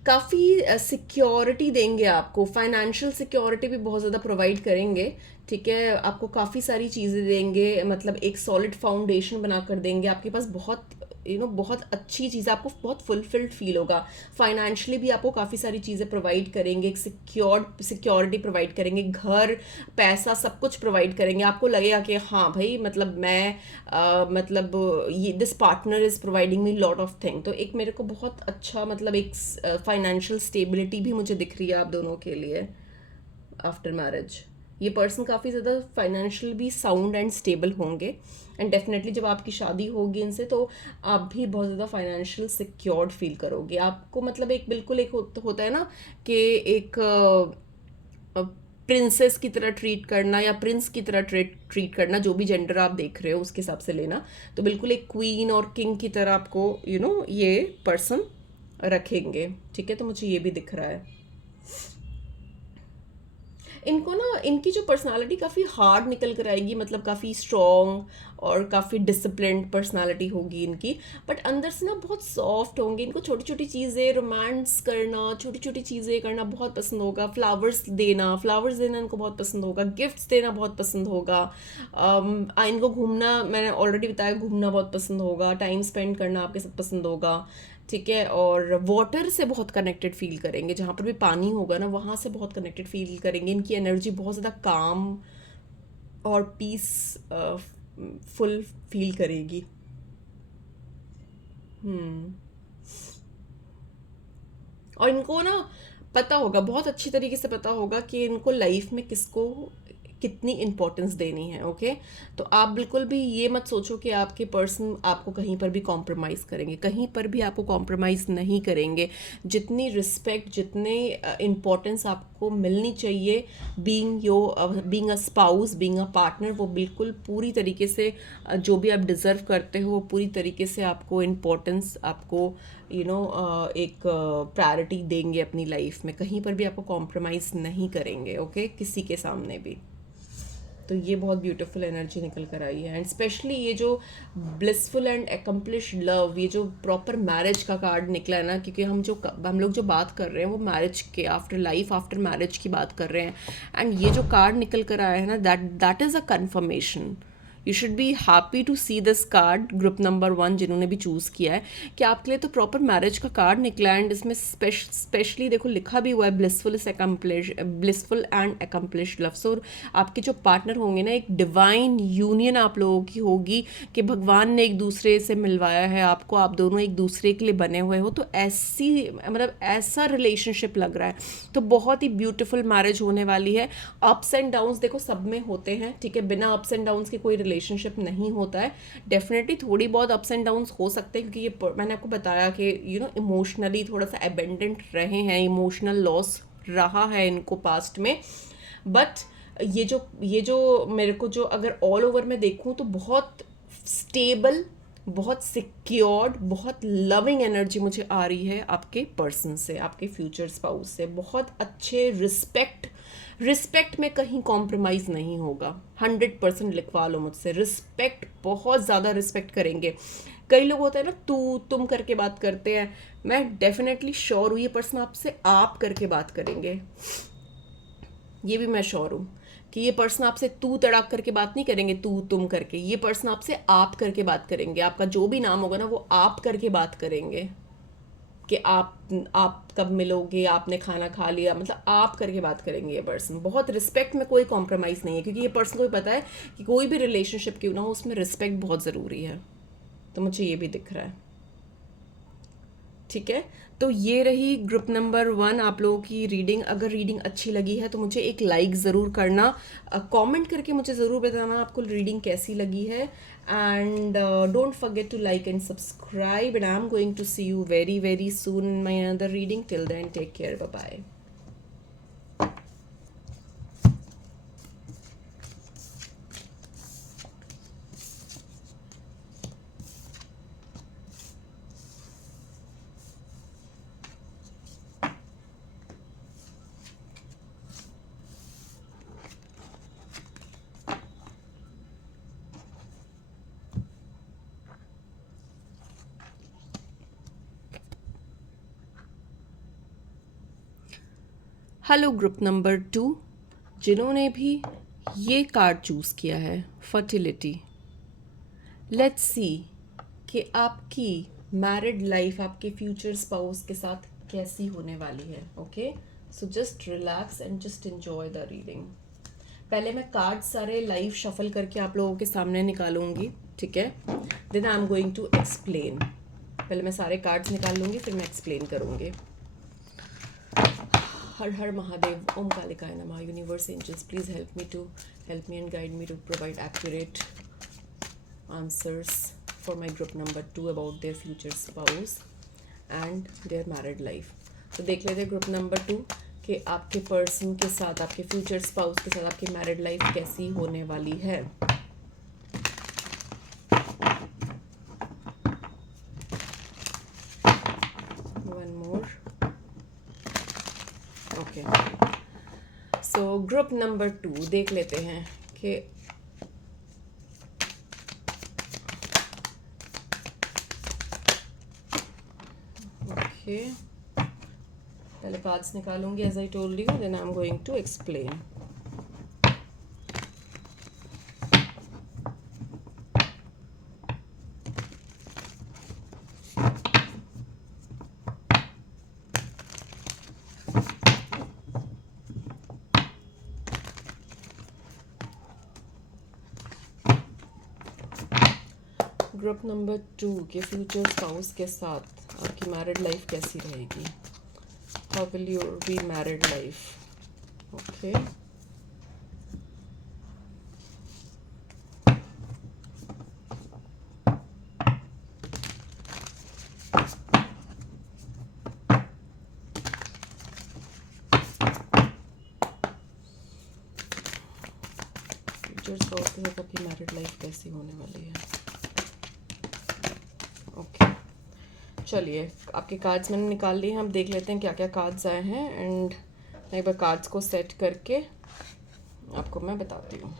काफ़ी सिक्योरिटी देंगे आपको, फाइनेंशियल सिक्योरिटी भी बहुत ज़्यादा प्रोवाइड करेंगे, ठीक है। आपको काफ़ी सारी चीज़ें देंगे, मतलब एक सॉलिड फाउंडेशन बना कर देंगे। आपके पास बहुत बहुत अच्छी चीज़, आपको बहुत फुलफिल्ड फील होगा। फाइनेंशियली भी आपको काफ़ी सारी चीज़ें प्रोवाइड करेंगे, एक सिक्योरिटी प्रोवाइड करेंगे, घर, पैसा, सब कुछ प्रोवाइड करेंगे। आपको लगेगा कि हाँ भाई, मतलब मैं मतलब ये this partner is providing me lot of thing. तो एक मेरे को बहुत अच्छा, मतलब एक फाइनेंशियल स्टेबिलिटी भी मुझे दिख रही है आप दोनों के लिए आफ्टर मैरिज। ये पर्सन काफ़ी ज़्यादा फाइनेंशियल भी साउंड एंड स्टेबल होंगे, एंड डेफिनेटली जब आपकी शादी होगी इनसे तो आप भी बहुत ज़्यादा फाइनेंशियल सिक्योर्ड फील करोगे। आपको मतलब एक बिल्कुल एक होता है ना कि एक प्रिंसेस की तरह ट्रीट करना या प्रिंस की तरह ट्रीट करना, जो भी जेंडर आप देख रहे हो उसके हिसाब से लेना। तो बिल्कुल एक क्वीन और किंग की तरह आपको ये पर्सन रखेंगे, ठीक है। तो मुझे ये भी दिख रहा है। इनको ना, इनकी जो पर्सनालिटी काफ़ी हार्ड निकल कर आएगी, मतलब काफ़ी स्ट्रॉन्ग और काफ़ी डिसिप्लिन्ड पर्सनालिटी होगी इनकी, बट अंदर से ना बहुत सॉफ्ट होंगे। इनको छोटी छोटी चीज़ें, रोमांस करना, छोटी छोटी चीज़ें करना बहुत पसंद होगा। फ्लावर्स देना इनको बहुत पसंद होगा, गिफ्ट्स देना बहुत पसंद होगा। इनको घूमना, मैंने ऑलरेडी बताया, घूमना बहुत पसंद होगा, टाइम स्पेंड करना आपके साथ पसंद होगा, ठीक है। और वाटर से बहुत कनेक्टेड फील करेंगे, जहाँ पर भी पानी होगा ना वहाँ से बहुत कनेक्टेड फील करेंगे। इनकी एनर्जी बहुत ज़्यादा काम और पीस फुल फील करेगी। हम्म और इनको ना पता होगा, बहुत अच्छी तरीके से पता होगा कि इनको लाइफ में किसको कितनी इम्पोर्टेंस देनी है, ओके। तो आप बिल्कुल भी ये मत सोचो कि आपके पर्सन आपको कहीं पर भी कॉम्प्रोमाइज़ करेंगे, कहीं पर भी आपको कॉम्प्रोमाइज़ नहीं करेंगे। जितनी रिस्पेक्ट, जितने इम्पोर्टेंस आपको मिलनी चाहिए being a spouse, being a partner, वो बिल्कुल पूरी तरीके से जो भी आप डिज़र्व करते हो वो पूरी तरीके से आपको इम्पोर्टेंस, आपको एक प्रायोरिटी देंगे अपनी लाइफ में। कहीं पर भी आपको कॉम्प्रोमाइज़ नहीं करेंगे, ओके, किसी के सामने भी। तो ये बहुत ब्यूटीफुल एनर्जी निकल कर आई है, एंड स्पेशली ये जो ब्लिसफुल एंड एकम्प्लिश्ड लव, ये जो प्रॉपर मैरिज का कार्ड निकला है ना, क्योंकि हम लोग जो बात कर रहे हैं वो मैरिज के आफ्टर मैरिज की बात कर रहे हैं। एंड ये जो कार्ड निकल कर आया है ना, that is a confirmation. You should be happy to see this card, group number 1 जिन्होंने भी चूज़ किया है, कि आपके लिए तो प्रॉपर मैरिज का कार्ड निकला है। एंड इसमें स्पेशली देखो लिखा भी हुआ है ब्लिसफुल एंड एकम्प्लिश्ड लव। सो आपके जो पार्टनर होंगे ना, एक डिवाइन यूनियन आप लोगों की होगी, कि भगवान ने एक दूसरे से मिलवाया है आपको, आप दोनों एक दूसरे के लिए बने हुए हो। तो ऐसी, मतलब ऐसा रिलेशनशिप लग रहा है। तो बहुत ही ब्यूटीफुल मैरिज होने वाली है। अप्स एंड डाउन्स देखो सब में होते हैं, ठीक है। बिना अप्स एंड डाउन्स के कोई रिलेशनशिप नहीं होता है। डेफिनेटली थोड़ी बहुत अप्स एंड डाउन्स हो सकते हैं, क्योंकि ये मैंने आपको बताया कि इमोशनली थोड़ा सा अबेंडेंट रहे हैं, इमोशनल लॉस रहा है इनको पास्ट में। बट ये जो मेरे को, जो अगर ऑल ओवर में देखूं तो बहुत स्टेबल, बहुत सिक्योर्ड, बहुत लविंग एनर्जी मुझे आ रही है आपके पर्सन से, आपके फ्यूचर स्पाउस से। बहुत अच्छे रिस्पेक्ट में कहीं कॉम्प्रोमाइज़ नहीं होगा। 100% लिखवा लो मुझसे, रिस्पेक्ट, बहुत ज़्यादा रिस्पेक्ट करेंगे। कई लोग होते हैं ना तू तुम करके बात करते हैं, मैं डेफिनेटली श्योर हूँ ये पर्सन आपसे आप करके बात करेंगे। ये भी मैं श्योर हूँ कि ये पर्सन आपसे तू तड़ाक करके बात नहीं करेंगे, तू तुम करके। ये पर्सन आपसे आप करके बात करेंगे, आपका जो भी नाम होगा ना वो आप करके बात करेंगे, कि आप कब मिलोगे, आपने खाना खा लिया, मतलब आप करके बात करेंगे ये पर्सन। बहुत रिस्पेक्ट में कोई कॉम्प्रोमाइज़ नहीं है, क्योंकि ये पर्सन को भी पता है कि कोई भी रिलेशनशिप क्यों ना हो उसमें रिस्पेक्ट बहुत ज़रूरी है। तो मुझे ये भी दिख रहा है, ठीक है। तो ये रही ग्रुप नंबर 1 आप लोगों की रीडिंग। अगर रीडिंग अच्छी लगी है तो मुझे एक लाइक ज़रूर करना, कमेंट करके मुझे ज़रूर बताना आपको रीडिंग कैसी लगी है। And don't forget to like and subscribe and I am going to see you very very soon in my another reading. Till then take care, bye bye. Hello group number 2, जिन्होंने भी ये card choose किया है fertility. Let's see कि आपकी married life आपके future spouse के साथ कैसी होने वाली है। Okay, so just relax and just enjoy the reading. पहले मैं कार्ड सारे लाइव शफल करके आप लोगों के सामने निकालूंगी, ठीक है? Then I am going to explain. पहले मैं सारे कार्ड्स निकाल लूंगी, फिर मैं एक्सप्लेन करूंगी। हर हर महादेव, ओम कालिकाय नमः। Universe angels please help me and guide me to provide accurate answers for my group number 2 about their future spouse and their married life. तो देख लेते हैं ग्रुप नंबर 2 कि आपके पर्सन के साथ, आपके फ्यूचर स्पाउस के साथ आपकी मैरिड लाइफ कैसी होने वाली है। One more. Okay, so group number 2 देख लेते हैं कि पहले कार्ड्स निकालूंगी as I told you, then I am going to explain. Group number 2 के फ्यूचर स्पाउस के साथ आपकी मैरिड लाइफ कैसी रहेगी? How will your be married life? Okay, future spouse के साथ आपकी मैरिड लाइफ कैसी होने वाली है? ओके, चलिए आपके कार्ड्स मैंने निकाल लिए हैं। हम देख लेते हैं क्या क्या कार्ड्स आए हैं एंड मैं एक बार कार्ड्स को सेट करके आपको मैं बताती हूँ।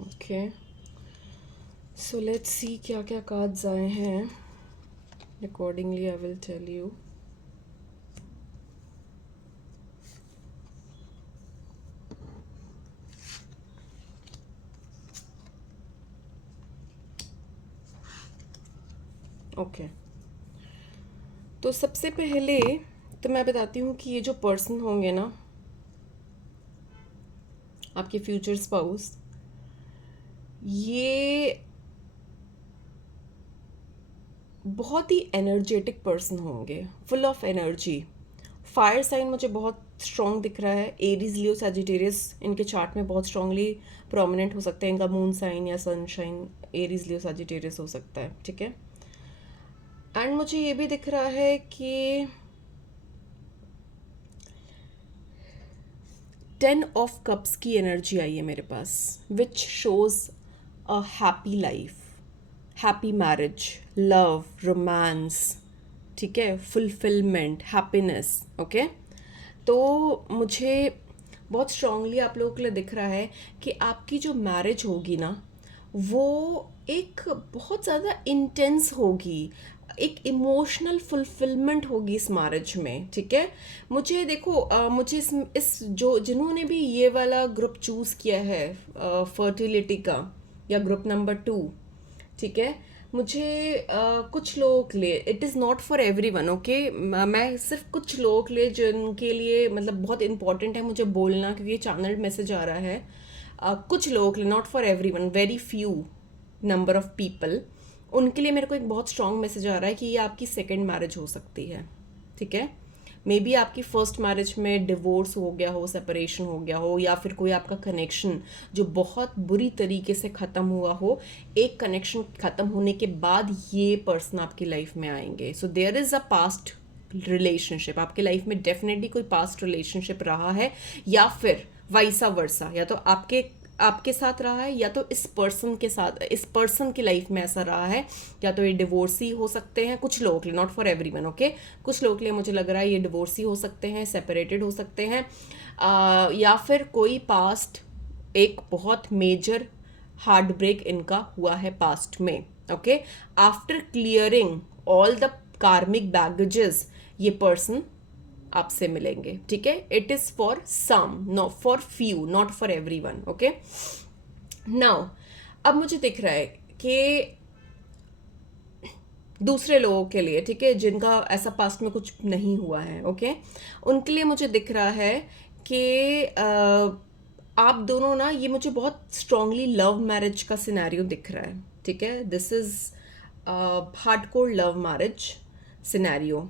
ओके, सो लेट्स सी क्या क्या कार्ड्स आए हैं। Accordingly I will tell you. Okay, तो सबसे पहले तो मैं बताती हूँ कि ये जो पर्सन होंगे ना, आपके फ्यूचर स्पाउस, ये बहुत ही एनर्जेटिक पर्सन होंगे, full of energy. Fire sign मुझे बहुत स्ट्रॉन्ग दिख रहा है। एरीज, लियो, सजिटेरियस इनके चार्ट में बहुत स्ट्रांगली प्रोमिनेंट हो सकते हैं। इनका मून साइन या सनशाइन एरीज, लियो, सजिटेरियस हो सकता है, ठीक है? एंड मुझे ये भी दिख रहा है कि 10 ऑफ कप्स की एनर्जी आई है मेरे पास, which shows a happy life, happy marriage, love, romance, ठीक है, फुलफिलमेंट, हैप्पीनेस। ओके, तो मुझे बहुत स्ट्रांगली आप लोगों के लिए दिख रहा है कि आपकी जो मैरिज होगी ना, वो एक बहुत ज़्यादा इंटेंस होगी। एक इमोशनल फुलफिलमेंट होगी इस मैरिज में, ठीक है। मुझे देखो मुझे इस जो जिन्होंने भी ये वाला ग्रुप चूज किया है फर्टिलिटी का, या ग्रुप नंबर 2, ठीक है, मुझे कुछ लोगों के लिए, it is not for everyone, okay. मैं सिर्फ कुछ लोगों के लिए जिनके लिए मतलब बहुत इंपॉर्टेंट है मुझे बोलना, क्योंकि ये चैनल मैसेज आ रहा है, कुछ लोगों के लिए, not for every one, very few number of people, उनके लिए मेरे को एक बहुत स्ट्रांग मैसेज आ रहा है कि ये आपकी सेकेंड मैरिज हो सकती है, ठीक है। मे बी आपकी फर्स्ट मैरिज में डिवोर्स हो गया हो, सेपरेशन हो गया हो, या फिर कोई आपका कनेक्शन जो बहुत बुरी तरीके से ख़त्म हुआ हो, एक कनेक्शन ख़त्म होने के बाद ये पर्सन आपकी लाइफ में आएंगे। So there is a past relationship आपके लाइफ में, डेफिनेटली कोई पास्ट रिलेशनशिप रहा है, या फिर वाइसा वर्सा, या तो आपके आपके साथ रहा है, या तो इस पर्सन के साथ, इस पर्सन की लाइफ में ऐसा रहा है, या तो ये डिवोर्सी हो सकते हैं कुछ लोगों के लिए, नॉट फॉर एवरीवन, ओके। कुछ लोगों के लिए मुझे लग रहा है ये डिवोर्सी हो सकते हैं, सेपरेटेड हो सकते हैं, या फिर कोई पास्ट एक बहुत मेजर हार्ट ब्रेक इनका हुआ है पास्ट में, okay. After clearing all the karmic baggages ये पर्सन आपसे मिलेंगे, ठीक है। It is for some, not for few, not for everyone, okay. Now अब मुझे दिख रहा है कि दूसरे लोगों के लिए, ठीक है, जिनका ऐसा पास्ट में कुछ नहीं हुआ है, ओके, उनके लिए मुझे दिख रहा है कि आप दोनों ना, ये मुझे बहुत स्ट्रांगली लव मैरिज का सिनेरियो दिख रहा है, ठीक है। This is hardcore love marriage scenario.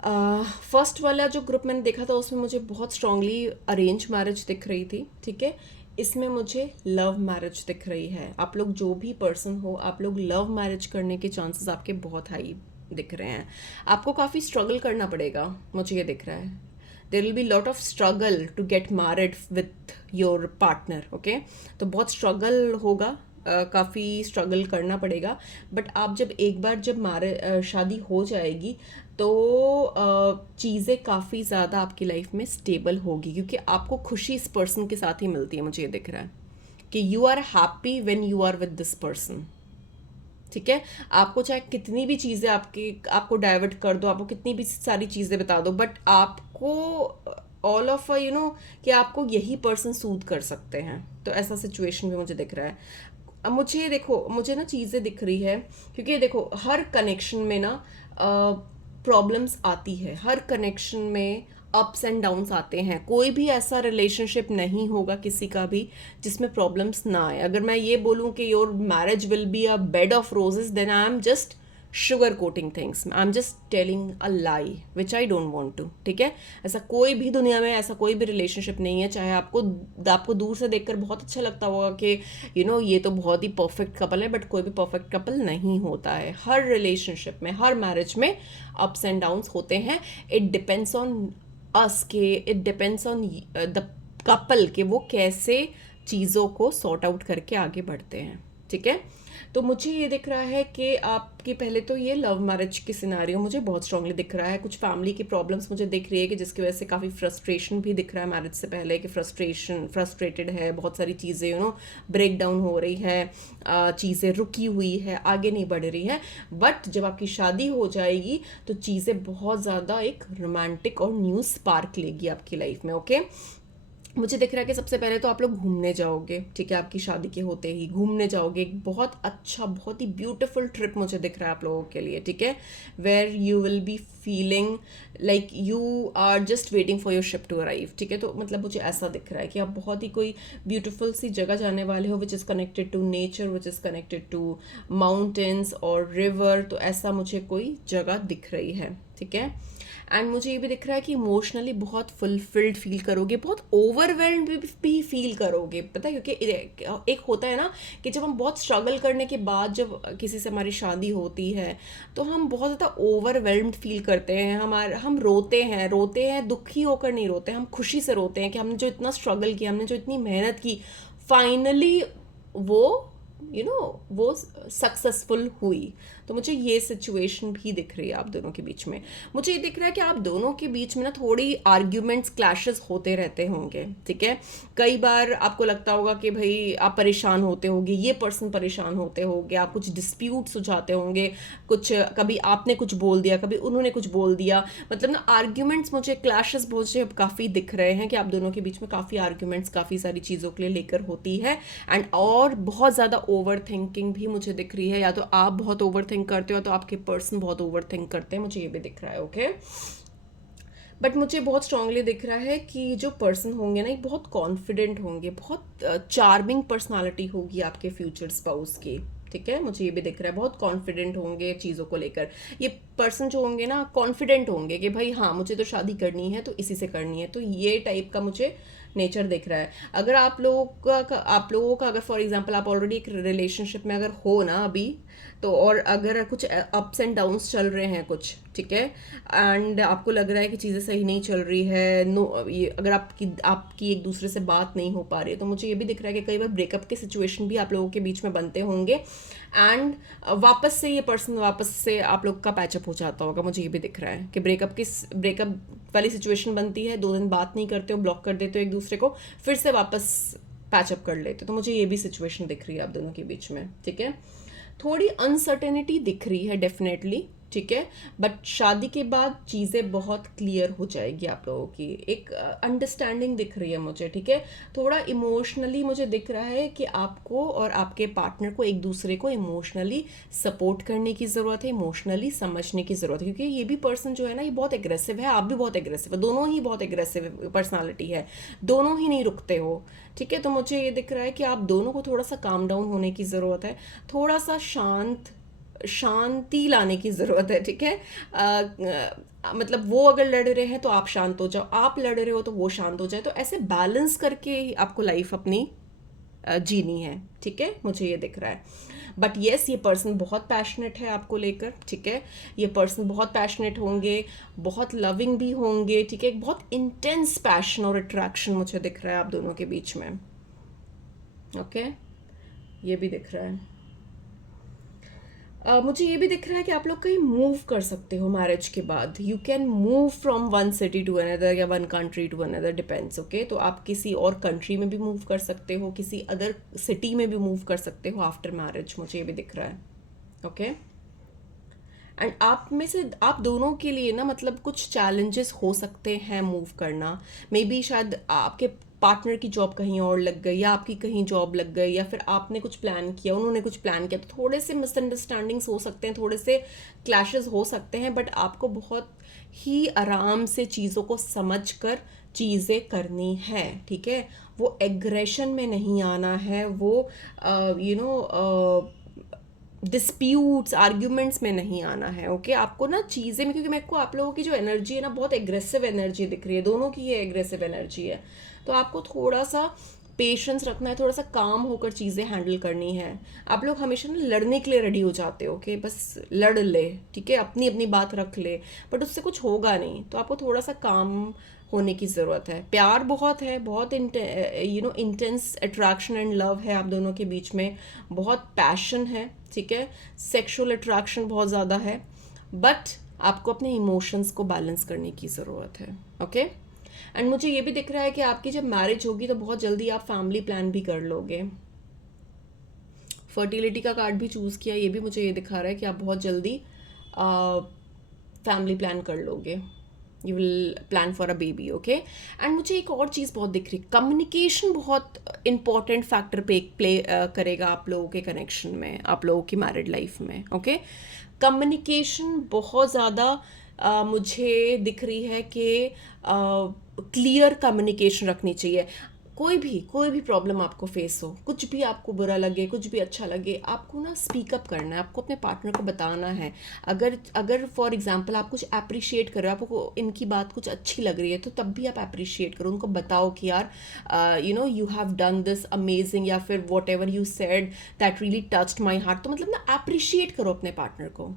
First वाला जो ग्रुप मैंने देखा था उसमें मुझे बहुत स्ट्रांगली अरेंज मैरिज दिख रही थी, ठीक है। इसमें मुझे लव मैरिज दिख रही है। आप लोग जो भी पर्सन हो, आप लोग लव मैरिज करने के चांसेस आपके बहुत हाई दिख रहे हैं। आपको काफ़ी स्ट्रगल करना पड़ेगा, मुझे ये दिख रहा है। There will be lot of struggle to get married with your partner, okay. तो बहुत स्ट्रगल होगा, काफ़ी स्ट्रगल करना पड़ेगा। बट आप जब एक बार जब शादी हो जाएगी तो चीज़ें काफ़ी ज़्यादा आपकी लाइफ में स्टेबल होगी, क्योंकि आपको खुशी इस पर्सन के साथ ही मिलती है। मुझे ये दिख रहा है कि you are happy when you are with this person, ठीक है। आपको चाहे कितनी भी चीज़ें आपको डाइवर्ट कर दो, आपको कितनी भी सारी चीज़ें बता दो, बट आपको ऑल ऑफ कि आपको यही पर्सन सूद कर सकते हैं। तो ऐसा सिचुएशन भी मुझे दिख रहा है। अब मुझे देखो, मुझे ना चीज़ें दिख रही है, क्योंकि देखो हर कनेक्शन में ना प्रॉब्लम्स आती है, हर कनेक्शन में अप्स एंड डाउन्स आते हैं। कोई भी ऐसा रिलेशनशिप नहीं होगा किसी का भी जिसमें प्रॉब्लम्स ना आए। अगर मैं ये बोलूँ कि your marriage will be a bed of roses, then I am just sugar coating things, I am just telling a lie which I don't want to, ठीक है। ऐसा कोई भी दुनिया में ऐसा कोई भी रिलेशनशिप नहीं है, चाहे आपको दूर से देखकर बहुत अच्छा लगता होगा कि ये तो बहुत ही परफेक्ट कपल है, बट कोई भी परफेक्ट कपल नहीं होता है। हर रिलेशनशिप में, हर मैरिज में अप्स एंड डाउन्स होते हैं। इट डिपेंड्स ऑन अस के, it depends on the couple के वो कैसे चीज़ों को सॉर्ट आउट करके आगे बढ़ते हैं, ठीक है। तो मुझे ये दिख रहा है कि आपकी पहले तो ये लव मैरिज की सिनेरियो मुझे बहुत स्ट्रांगली दिख रहा है। कुछ फैमिली की प्रॉब्लम्स मुझे दिख रही है कि जिसकी वजह से काफ़ी फ्रस्ट्रेशन भी दिख रहा है मैरिज से पहले, कि फ्रस्ट्रेटेड है, बहुत सारी चीज़ें ब्रेक डाउन हो रही है, चीज़ें रुकी हुई है, आगे नहीं बढ़ रही है। बट जब आपकी शादी हो जाएगी तो चीज़ें बहुत ज़्यादा एक रोमांटिक और न्यू स्पार्क लेगी आपकी लाइफ में, ओके। मुझे दिख रहा है कि सबसे पहले तो आप लोग घूमने जाओगे, ठीक है। आपकी शादी के होते ही घूमने जाओगे, एक बहुत अच्छा, बहुत ही ब्यूटीफुल ट्रिप मुझे दिख रहा है आप लोगों के लिए, ठीक है। Where you will be feeling like you are just waiting for your ship to arrive, ठीक है। तो मतलब मुझे ऐसा दिख रहा है कि आप बहुत ही कोई ब्यूटीफुल सी जगह जाने वाले हो, which is connected to nature, which is connected to mountains और रिवर। तो ऐसा मुझे कोई जगह दिख रही है, ठीक है। एंड मुझे ये भी दिख रहा है कि इमोशनली बहुत फुलफिल्ड फील करोगे, बहुत ओवरवेल्ड भी फील करोगे, पता है। क्योंकि एक होता है ना कि जब हम बहुत स्ट्रगल करने के बाद जब किसी से हमारी शादी होती है तो हम बहुत ज़्यादा ओवरवेल्म्ड फील करते हैं। हम रोते हैं, दुखी होकर नहीं रोते, हम खुशी से रोते हैं कि हमने जो इतना स्ट्रगल किया, हमने जो इतनी मेहनत की, फाइनली वो वो सक्सेसफुल हुई। तो मुझे ये सिचुएशन भी दिख रही है आप दोनों के बीच में। मुझे ये दिख रहा है कि आप दोनों के बीच में ना थोड़ी आर्ग्यूमेंट्स, क्लैशेस होते रहते होंगे, ठीक है। कई बार आपको लगता होगा कि भाई आप परेशान होते होंगे, ये पर्सन परेशान होते होंगे, आप कुछ डिस्प्यूट सुझाते होंगे, कुछ कभी आपने कुछ बोल दिया, कभी उन्होंने कुछ बोल दिया, मतलब ना आर्ग्यूमेंट्स, मुझे क्लैशेस मुझे काफ़ी दिख रहे हैं कि आप दोनों के बीच में काफ़ी आर्ग्यूमेंट्स काफ़ी सारी चीज़ों के लिए लेकर होती है। एंड और बहुत ज़्यादा ओवर थिंकिंग भी मुझे दिख रही है, या तो आप बहुत ओवर थिंक करते हो तो आपके पर्सन बहुत ओवर थिंक करते हैं, मुझे ये भी दिख रहा है, ओके। बट मुझे बहुत स्ट्रांगली दिख रहा है कि जो पर्सन होंगे ना, ये बहुत कॉन्फिडेंट होंगे, बहुत चार्मिंग पर्सनालिटी होगी आपके फ्यूचर स्पाउस की, ठीक है। मुझे ये भी दिख रहा है बहुत कॉन्फिडेंट होंगे चीज़ों को लेकर। ये पर्सन जो होंगे ना, कॉन्फिडेंट होंगे कि भाई हाँ, मुझे तो शादी करनी है तो इसी से करनी है, तो ये टाइप का मुझे नेचर दिख रहा है। अगर आप लोगों का अगर फॉर एग्जांपल आप ऑलरेडी एक रिलेशनशिप में अगर हो ना अभी, तो और अगर कुछ अप्स एंड डाउन्स चल रहे हैं कुछ, ठीक है, एंड आपको लग रहा है कि चीज़ें सही नहीं चल रही है, नो, ये अगर आपकी एक दूसरे से बात नहीं हो पा रही है, तो मुझे ये भी दिख रहा है कि कई बार ब्रेकअप के सिचुएशन भी आप लोगों के बीच में बनते होंगे, एंड वापस से ये पर्सन वापस से आप लोग का पैचअप हो जाता होगा। मुझे ये भी दिख रहा है कि ब्रेकअप वाली सिचुएशन बनती है, 2 दिन बात नहीं करते हो, ब्लॉक कर देते हो एक दूसरे को, फिर से वापस पैचअप कर लेते हो, तो मुझे ये भी सिचुएशन दिख रही है आप दोनों के बीच में, ठीक है। थोड़ी अनसर्टेनिटी दिख रही है डेफिनेटली, ठीक है, बट शादी के बाद चीज़ें बहुत क्लियर हो जाएगी आप लोगों की, एक अंडरस्टैंडिंग दिख रही है मुझे, ठीक है। थोड़ा इमोशनली मुझे दिख रहा है कि आपको और आपके पार्टनर को एक दूसरे को इमोशनली सपोर्ट करने की ज़रूरत है, इमोशनली समझने की ज़रूरत है, क्योंकि ये भी पर्सन जो है ना, ये बहुत एग्रेसिव है, आप भी बहुत एग्रेसिव है, दोनों ही बहुत एग्रेसिव पर्सनालिटी है, दोनों ही नहीं रुकते हो, ठीक है। तो मुझे ये दिख रहा है कि आप दोनों को थोड़ा सा काम डाउन होने की ज़रूरत है, थोड़ा सा शांति लाने की ज़रूरत है, ठीक है। मतलब वो अगर लड़ रहे हैं तो आप शांत हो जाओ, आप लड़ रहे हो तो वो शांत हो जाए, तो ऐसे बैलेंस करके ही आपको लाइफ अपनी जीनी है, ठीक है। मुझे ये दिख रहा है, बट येस, ये पर्सन बहुत पैशनेट है आपको लेकर, ठीक है। ये पर्सन बहुत पैशनेट होंगे, बहुत लविंग भी होंगे, ठीक है। एक बहुत इंटेंस पैशन और अट्रैक्शन मुझे दिख रहा है आप दोनों के बीच में, ओके। ये भी दिख रहा है। मुझे ये भी दिख रहा है कि आप लोग कहीं मूव कर सकते हो मैरिज के बाद, you can move from one city to another या one country to another, depends, okay. तो आप किसी और कंट्री में भी मूव कर सकते हो, किसी अदर सिटी में भी मूव कर सकते हो आफ्टर मैरिज, मुझे ये भी दिख रहा है, ओके। एंड आप में से आप दोनों के लिए ना, मतलब कुछ चैलेंजेस हो सकते हैं मूव करना, मे बी शायद आपके पार्टनर की जॉब कहीं और लग गई, या आपकी कहीं जॉब लग गई, या फिर आपने कुछ प्लान किया, उन्होंने कुछ प्लान किया, तो थोड़े से मिसअंडरस्टैंडिंग्स हो सकते हैं, थोड़े से क्लैशेस हो सकते हैं, बट आपको बहुत ही आराम से चीज़ों को समझ कर चीज़ें करनी है, ठीक है। वो एग्रेशन में नहीं आना है, वो डिस्प्यूट्स, आर्ग्यूमेंट्स में नहीं आना है, ओके। आपको ना चीज़ें में, क्योंकि मेरे को आप लोगों की जो एनर्जी है ना, बहुत एग्रेसिव एनर्जी दिख रही है, दोनों की ये एग्रेसिव एनर्जी है, तो आपको थोड़ा सा पेशेंस रखना है, थोड़ा सा काम होकर चीज़ें हैंडल करनी है। आप लोग हमेशा ना लड़ने के लिए रेडी हो जाते हो कि बस लड़ ले, ठीक है, अपनी अपनी बात रख ले, बट उससे कुछ होगा नहीं, तो आपको थोड़ा सा काम होने की ज़रूरत है। प्यार बहुत है, बहुत इंटेंस अट्रैक्शन एंड लव है आप दोनों के बीच में, बहुत पैशन है, ठीक है, सेक्सुअल अट्रैक्शन बहुत ज़्यादा है, बट आपको अपने इमोशंस को बैलेंस करने की ज़रूरत है, ओके। एंड मुझे ये भी दिख रहा है कि आपकी जब मैरिज होगी तो बहुत जल्दी आप फैमिली प्लान भी कर लोगे। फर्टिलिटी का कार्ड भी चूज़ किया, ये भी मुझे ये दिखा रहा है कि आप बहुत जल्दी फैमिली प्लान कर लोगे, you will plan for a baby, okay. And मुझे एक और चीज़ बहुत दिख रही, कम्युनिकेशन बहुत इंपॉर्टेंट फैक्टर प्ले करेगा आप लोगों के कनेक्शन में, आप लोगों की मैरिड लाइफ में, ओके। कम्युनिकेशन बहुत ज़्यादा मुझे दिख रही है कि क्लियर कम्युनिकेशन रखनी चाहिए। कोई भी प्रॉब्लम आपको फेस हो, कुछ भी आपको बुरा लगे, कुछ भी अच्छा लगे, आपको ना स्पीकअप करना है, आपको अपने पार्टनर को बताना है। अगर फॉर एग्जांपल आप कुछ अप्रिशिएट कर रहे हो, आपको इनकी बात कुछ अच्छी लग रही है, तो तब भी आप अप्रिशिएट करो, उनको बताओ कि यार you have done this amazing, या फिर what ever you said that really touched my heart. तो मतलब ना अप्रिशिएट करो अपने पार्टनर को।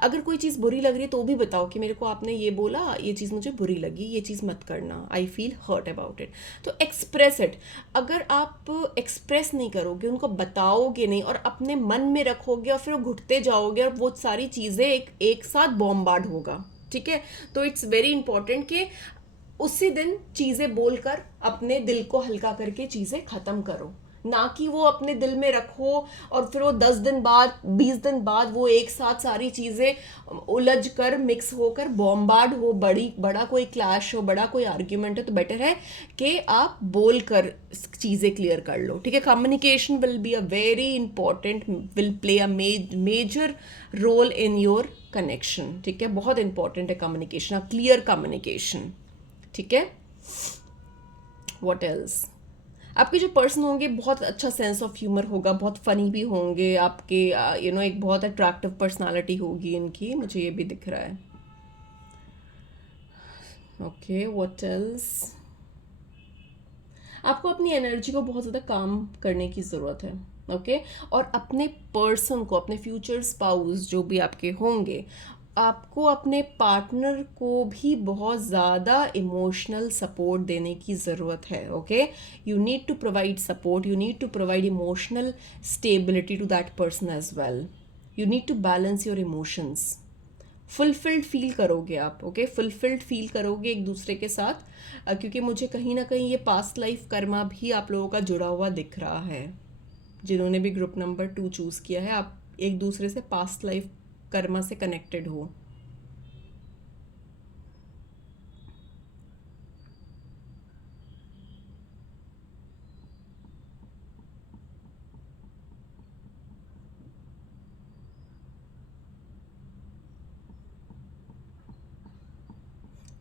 अगर कोई चीज़ बुरी लग रही है तो भी बताओ कि मेरे को आपने ये बोला, ये चीज़ मुझे बुरी लगी, ये चीज़ मत करना, I feel hurt about it. तो एक्सप्रेस इट। अगर आप एक्सप्रेस नहीं करोगे, उनको बताओगे नहीं और अपने मन में रखोगे और फिर वो घुटते जाओगे और वो सारी चीज़ें एक साथ बॉम्बार्ड होगा। ठीक है, तो इट्स वेरी इंपॉर्टेंट कि उसी दिन चीज़ें बोलकर अपने दिल को हल्का करके चीज़ें ख़त्म करो, ना कि वो अपने दिल में रखो और फिर वो 10 दिन बाद 20 दिन बाद वो एक साथ सारी चीज़ें उलझ कर मिक्स होकर बॉम्बार्ड हो, बड़ा कोई क्लैश हो, बड़ा कोई आर्ग्यूमेंट हो। तो बेटर है कि आप बोल कर चीज़ें क्लियर कर लो। ठीक है, communication will be a very important, will play a major role in your connection. ठीक है, बहुत इंपॉर्टेंट है कम्युनिकेशन, अ क्लियर कम्युनिकेशन। ठीक है, व्हाट एल्स, आपके जो पर्सन होंगे बहुत अच्छा सेंस ऑफ ह्यूमर होगा, बहुत फनी भी होंगे आपके, एक बहुत अट्रैक्टिव पर्सनालिटी होगी इनकी, मुझे ये भी दिख रहा है। ओके, व्हाट एल्स, आपको अपनी एनर्जी को बहुत ज़्यादा काम करने की ज़रूरत है। ओके, और अपने पर्सन को, अपने फ्यूचर स्पाउस जो भी आपके होंगे, आपको अपने पार्टनर को भी बहुत ज़्यादा इमोशनल सपोर्ट देने की ज़रूरत है। Okay, you need to provide support, you need to provide emotional stability to that person as well. You need to balance your emotions. Fulfilled feel करोगे आप। ओके, फुलफिल्ड फील करोगे एक दूसरे के साथ, क्योंकि मुझे कहीं ना कहीं ये पास्ट लाइफ कर्मा भी आप लोगों का जुड़ा हुआ दिख रहा है। जिन्होंने भी ग्रुप नंबर 2 चूज़ किया है, आप एक दूसरे से पास्ट लाइफ कर्मा से कनेक्टेड हो।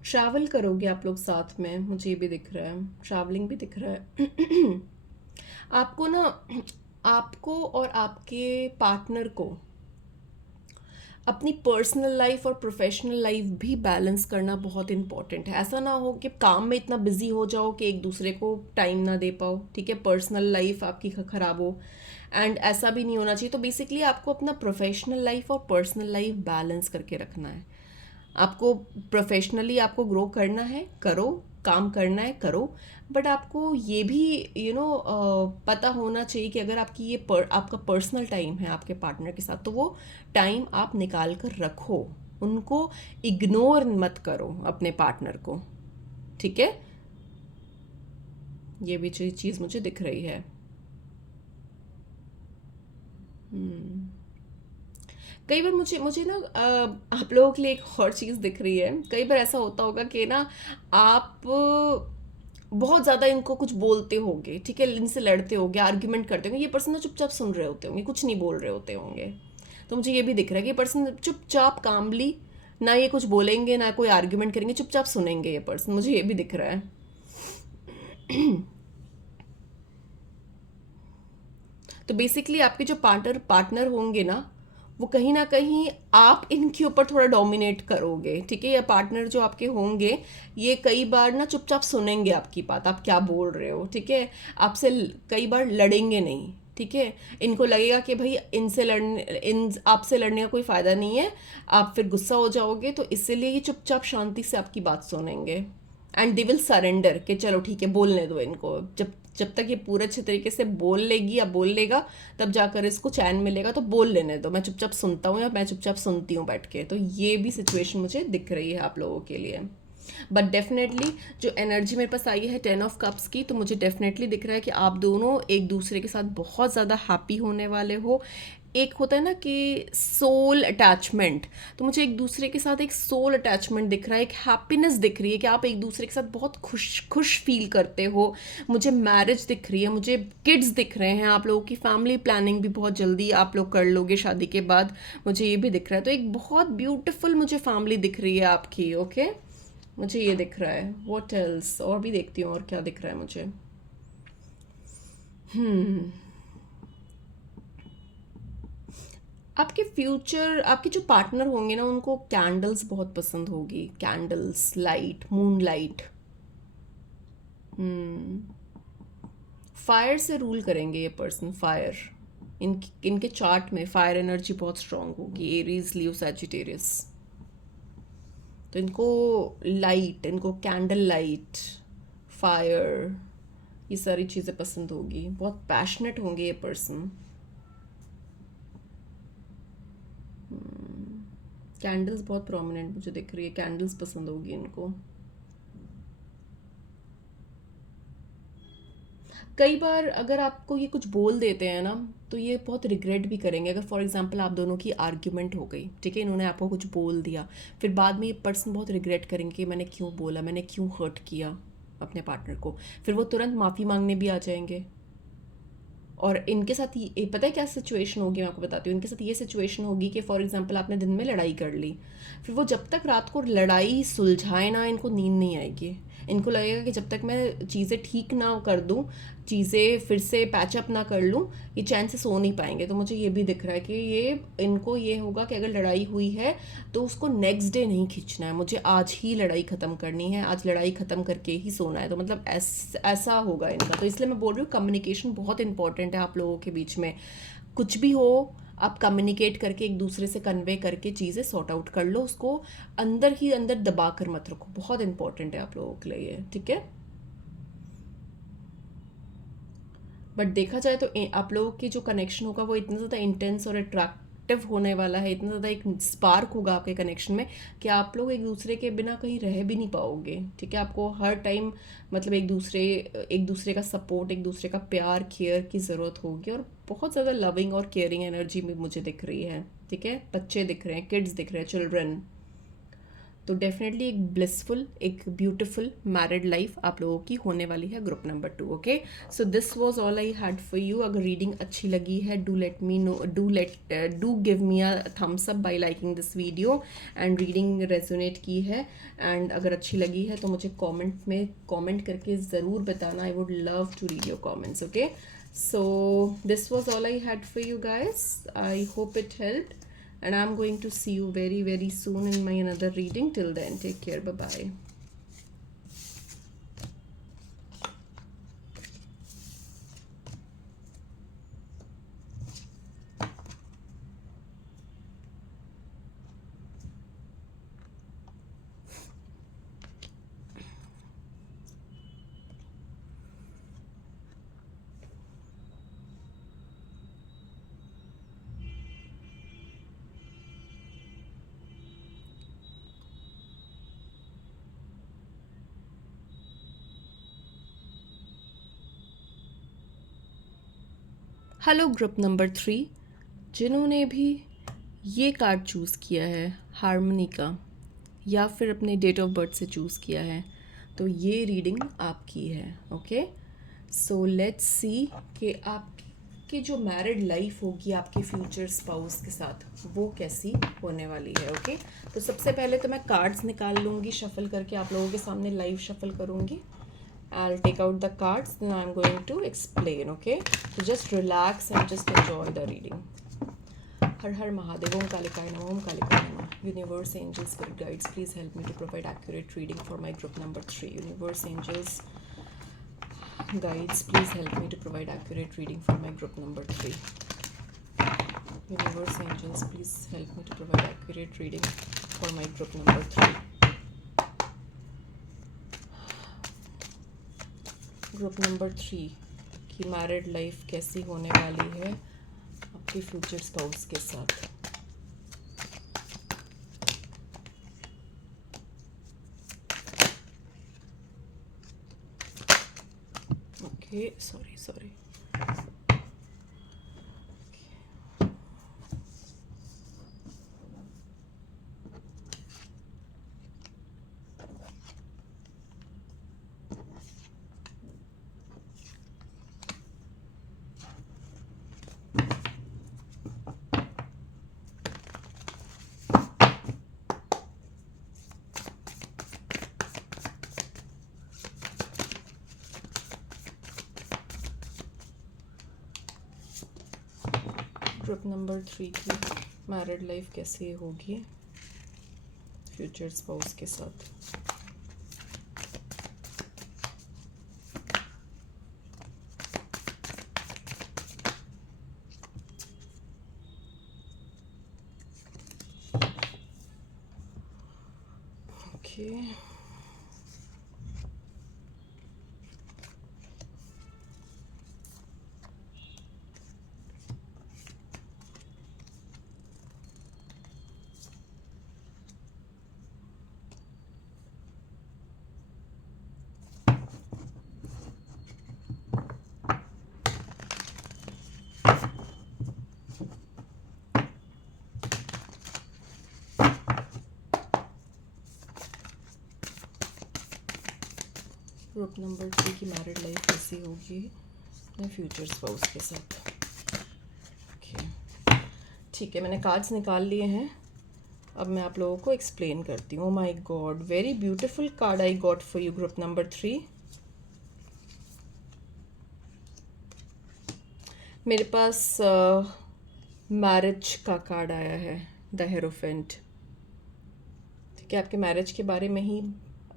ट्रैवल करोगे आप लोग साथ में, मुझे ये भी दिख रहा है, ट्रैवलिंग भी दिख रहा है। आपको ना, आपको और आपके पार्टनर को अपनी पर्सनल लाइफ और प्रोफेशनल लाइफ भी बैलेंस करना बहुत इंपॉर्टेंट है। ऐसा ना हो कि काम में इतना बिजी हो जाओ कि एक दूसरे को टाइम ना दे पाओ। ठीक है, पर्सनल लाइफ आपकी खराब हो, एंड ऐसा भी नहीं होना चाहिए। तो बेसिकली आपको अपना प्रोफेशनल लाइफ और पर्सनल लाइफ बैलेंस करके रखना है। आपको प्रोफेशनली आपको ग्रो करना है, करो, काम करना है, करो, बट आपको ये भी पता होना चाहिए कि अगर आपकी आपका पर्सनल टाइम है आपके पार्टनर के साथ, तो वो टाइम आप निकाल कर रखो, उनको इग्नोर मत करो अपने पार्टनर को। ठीक है, ये भी चीज़ मुझे दिख रही है। कई बार मुझे मुझे ना आप लोगों के लिए एक और चीज़ दिख रही है। कई बार ऐसा होता होगा कि ना आप बहुत ज़्यादा इनको कुछ बोलते होगे, ठीक है, इनसे लड़ते होगे, आर्ग्यूमेंट करते होंगे, ये पर्सन ना चुपचाप सुन रहे होते होंगे, कुछ नहीं बोल रहे होते होंगे। तो मुझे ये भी दिख रहा है कि ये पर्सन चुपचाप कामली, ना ये कुछ बोलेंगे ना कोई आर्ग्यूमेंट करेंगे, चुपचाप सुनेंगे ये पर्सन, मुझे ये भी दिख रहा है। तो बेसिकली आपके जो पार्टनर होंगे ना कहीं आप इनके ऊपर थोड़ा डोमिनेट करोगे। ठीक है, या पार्टनर जो आपके होंगे ये कई बार ना चुपचाप सुनेंगे आपकी बात, आप क्या बोल रहे हो। ठीक है, आपसे कई बार लड़ेंगे नहीं। ठीक है, इनको लगेगा कि भाई इन आपसे लड़ने का कोई फ़ायदा नहीं है, आप फिर गुस्सा हो जाओगे, तो इसीलिए ये चुपचाप शांति से आपकी बात सुनेंगे, एंड दे विल सरेंडर कि चलो ठीक है, बोलने दो इनको। जब जब तक ये पूरे अच्छे तरीके से बोल लेगी या बोल लेगा, तब जाकर इसको चैन मिलेगा। तो बोल लेने दो, मैं चुपचाप सुनता हूँ या मैं चुपचाप सुनती हूँ बैठ के। तो ये भी सिचुएशन मुझे दिख रही है आप लोगों के लिए। बट डेफिनेटली जो एनर्जी मेरे पास आई है 10 ऑफ कप्स की, तो मुझे डेफिनेटली दिख रहा है कि आप दोनों एक दूसरे के साथ बहुत ज़्यादा हैप्पी होने वाले हो। एक होता है ना कि सोल अटैचमेंट, तो मुझे एक दूसरे के साथ एक सोल अटैचमेंट दिख रहा है, एक हैप्पीनेस दिख रही है कि आप एक दूसरे के साथ बहुत खुश खुश फील करते हो। मुझे मैरिज दिख रही है, मुझे किड्स दिख रहे हैं, आप लोगों की फैमिली प्लानिंग भी बहुत जल्दी आप लोग कर लोगे शादी के बाद, मुझे ये भी दिख रहा है। तो एक बहुत ब्यूटीफुल मुझे फैमिली दिख रही है आपकी। ओके, मुझे ये दिख रहा है। व्हाट एल्स, और भी देखती हूँ और क्या दिख रहा है मुझे। आपके फ्यूचर, आपके जो पार्टनर होंगे ना, उनको कैंडल्स बहुत पसंद होगी, candles, light, moon light. Fire से रूल करेंगे ये पर्सन, फायर। इनके चार्ट में फायर एनर्जी बहुत स्ट्रांग होगी, एरीज, लियो, सैजिटेरियस। तो इनको लाइट, इनको कैंडल लाइट, फायर, ये सारी चीज़ें पसंद होगी, बहुत पैशनेट होंगे ये पर्सन। कैंडल्स बहुत प्रोमिनेंट मुझे दिख रही है, कैंडल्स पसंद होगी इनको। कई बार अगर आपको ये कुछ बोल देते हैं ना, तो ये बहुत रिग्रेट भी करेंगे। अगर फॉर एग्जांपल आप दोनों की आर्ग्यूमेंट हो गई, ठीक है, इन्होंने आपको कुछ बोल दिया, फिर बाद में ये पर्सन बहुत रिग्रेट करेंगे कि मैंने क्यों बोला, मैंने क्यों हर्ट किया अपने पार्टनर को। फिर वो तुरंत माफ़ी मांगने भी आ जाएंगे। और इनके साथ ये पता है क्या सिचुएशन होगी, मैं आपको बताती हूँ। इनके साथ ये सिचुएशन होगी कि फॉर एग्जांपल आपने दिन में लड़ाई कर ली, फिर वो जब तक रात को लड़ाई सुलझाए ना, इनको नींद नहीं आएगी। इनको लगेगा कि जब तक मैं चीज़ें ठीक ना कर दूँ, चीज़ें फिर से पैचअप ना कर लूँ, ये चैन से सो नहीं पाएंगे। तो मुझे ये भी दिख रहा है कि ये इनको ये होगा कि अगर लड़ाई हुई है तो उसको नेक्स्ट डे नहीं खींचना है, मुझे आज ही लड़ाई ख़त्म करनी है, आज लड़ाई ख़त्म करके ही सोना है। तो मतलब ऐसा होगा इनका। तो इसलिए मैं बोल रही हूँ कम्युनिकेशन बहुत इंपॉर्टेंट है आप लोगों के बीच में। कुछ भी हो, आप कम्युनिकेट करके एक दूसरे से कन्वे करके चीज़ें सॉर्ट आउट कर लो, उसको अंदर ही अंदर दबा कर मत रखो। बहुत इंपॉर्टेंट है आप लोगों के लिए ये, ठीक है। बट देखा जाए तो आप लोगों की जो कनेक्शन होगा वो इतना ज़्यादा इंटेंस और अट्रैक्टिव होने वाला है, इतना ज़्यादा एक स्पार्क होगा आपके कनेक्शन में कि आप लोग एक दूसरे के बिना कहीं रह भी नहीं पाओगे, ठीक है। आपको हर टाइम मतलब एक दूसरे का सपोर्ट, एक दूसरे का प्यार, केयर की ज़रूरत होगी। और बहुत ज़्यादा लविंग और केयरिंग एनर्जी भी मुझे दिख रही है, ठीक है। बच्चे दिख रहे हैं, किड्स दिख रहे हैं, चिल्ड्रन। तो डेफिनेटली एक ब्लिसफुल, एक ब्यूटीफुल मैरिड लाइफ आप लोगों की होने वाली है group number 2। Okay, so this was all I had for you. अगर रीडिंग अच्छी लगी है, do let me know, do give me a thumbs up by liking this video. And reading resonate की है एंड अगर अच्छी लगी है तो मुझे कमेंट में कमेंट करके ज़रूर बताना। I would love to read your comments. Okay, so this was all I had for you guys. I hope it helped, and I'm going to see you very very soon in my another reading. Till then, take care. Bye bye. Hello group number 3, जिन्होंने भी ये card choose किया है harmony का, या फिर अपने date of birth से चूज़ किया है, तो ये रीडिंग आपकी है। ओके, सो लेट्स सी कि आपकी जो मैरिड लाइफ होगी आपके फ्यूचर स्पाउस के साथ, वो कैसी होने वाली है। ओके, तो सबसे पहले तो मैं कार्ड्स निकाल लूँगी, शफल करके आप लोगों के सामने लाइव शफल करूँगी। I'll take out the cards, then I'm going to explain. Okay, so just relax and just enjoy the reading. हर हर महादेव, ओम कालिकाय नमः, ओम कालिकाय नमः। Universe, angels, spirit guides, please help me to provide accurate reading for my group number 3. Universe, angels, guides, please help me to provide accurate reading for my group number 3. Universe, angels, please help me to provide accurate reading for my group number 3. Group number 3 की married life कैसी होने वाली है आपके future spouse के साथ। Okay, sorry. Group number 3 की married life कैसी होगी फ्यूचर स्पाउस के साथ। ओके, ग्रुप नंबर 3 की मैरिड लाइफ कैसी होगी अपने फ्यूचर स्पाउस के साथ। ओके, ठीक है, मैंने कार्ड्स निकाल लिए हैं। अब मैं आप लोगों को एक्सप्लेन करती हूँ। My God, very beautiful card I got for you group number 3। मेरे पास मैरिज का कार्ड आया है, द हेरोफेंट। ठीक है, आपके मैरिज के बारे में ही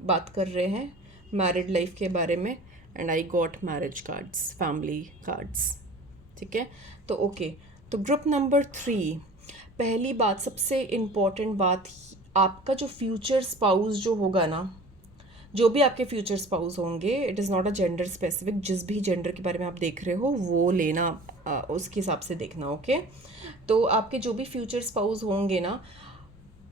बात कर रहे हैं, मैरिड लाइफ के बारे में। And I got marriage cards, family cards. ठीक है, तो ओके, तो ग्रुप नंबर 3, पहली बात, सबसे इम्पॉर्टेंट बात, आपका जो फ्यूचर स्पाउस जो होगा ना, जो भी आपके फ्यूचर स्पाउस होंगे, it is not a gender specific, जिस भी जेंडर के बारे में आप देख रहे हो वो लेना, उसके हिसाब से देखना। ओके, तो आपके जो भी फ्यूचर स्पाउस होंगे ना,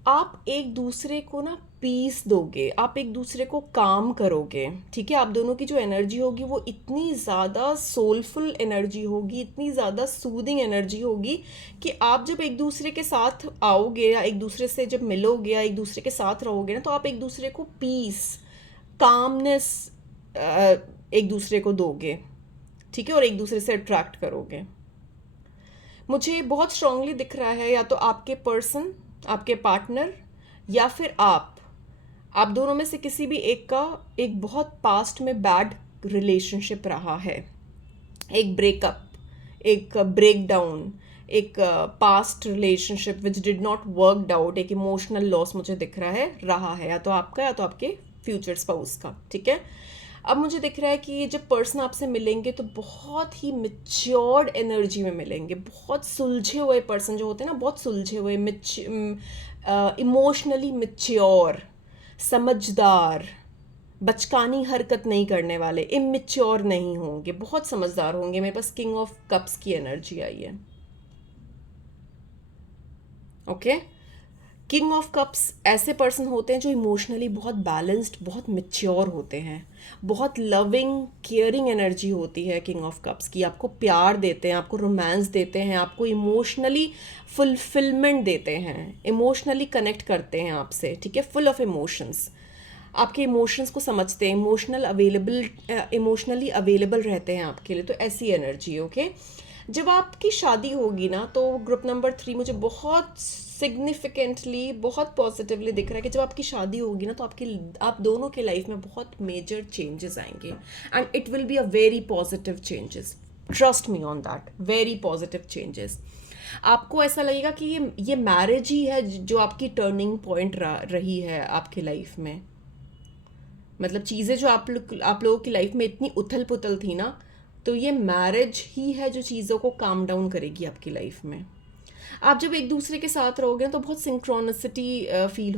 आप एक दूसरे को ना पीस दोगे, आप एक दूसरे को काम करोगे। ठीक है, आप दोनों की जो एनर्जी होगी वो इतनी ज़्यादा सोलफुल एनर्जी होगी, इतनी ज़्यादा सूदिंग एनर्जी होगी कि आप जब एक दूसरे के साथ आओगे या एक दूसरे से जब मिलोगे या एक दूसरे के साथ रहोगे ना, तो आप एक दूसरे को पीस, कामनेस एक दूसरे को दोगे। ठीक है, और एक दूसरे से अट्रैक्ट करोगे। मुझे बहुत स्ट्रांगली दिख रहा है, या तो आपके पर्सन, आपके पार्टनर, या फिर आप दोनों में से किसी भी एक का एक बहुत पास्ट में बैड रिलेशनशिप रहा है, एक ब्रेकअप, एक ब्रेक डाउन, एक past relationship which did not worked out, एक इमोशनल लॉस मुझे दिख रहा है, या तो आपका या तो आपके फ्यूचर स्पाउस का। ठीक है, अब मुझे दिख रहा है कि जब पर्सन आपसे मिलेंगे तो बहुत ही मैच्योर्ड एनर्जी में मिलेंगे। बहुत सुलझे हुए पर्सन जो होते हैं ना, बहुत सुलझे हुए, इमोशनली मैच्योर, समझदार, बचकानी हरकत नहीं करने वाले, इमेच्योर नहीं होंगे, बहुत समझदार होंगे। मेरे पास किंग ऑफ कप्स की एनर्जी आई है। ओके, किंग ऑफ कप्स ऐसे पर्सन होते हैं जो इमोशनली बहुत बैलेंस्ड, बहुत मैच्योर होते हैं, बहुत लविंग केयरिंग एनर्जी होती है किंग ऑफ कप्स की। आपको प्यार देते हैं, आपको रोमांस देते हैं, आपको इमोशनली फुलफिलमेंट देते हैं, इमोशनली कनेक्ट करते हैं आपसे। ठीक है, फुल ऑफ इमोशंस, आपके इमोशंस को समझते हैं, इमोशनली अवेलेबल रहते हैं आपके लिए। तो ऐसी एनर्जी। ओके, जब आपकी शादी होगी ना, तो ग्रुप नंबर 3 मुझे बहुत सिग्निफिकेंटली, बहुत पॉजिटिवली दिख रहा है कि जब आपकी शादी होगी ना, तो आप दोनों के लाइफ में बहुत मेजर चेंजेस आएंगे, and it will be a very positive changes. Trust me on that, very positive changes. आपको ऐसा लगेगा कि ये मैरिज ही है जो आपकी टर्निंग पॉइंट रही है आपकी लाइफ में। मतलब चीज़ें जो आप लोगों की लाइफ में इतनी उथल पुथल थी ना, तो ये मैरिज ही है जो चीज़ों को काम डाउन करेगी आपकी लाइफ में। आप जब एक दूसरे के साथ रहोगे ना, तो बहुत सिंक्रोनिसिटी फील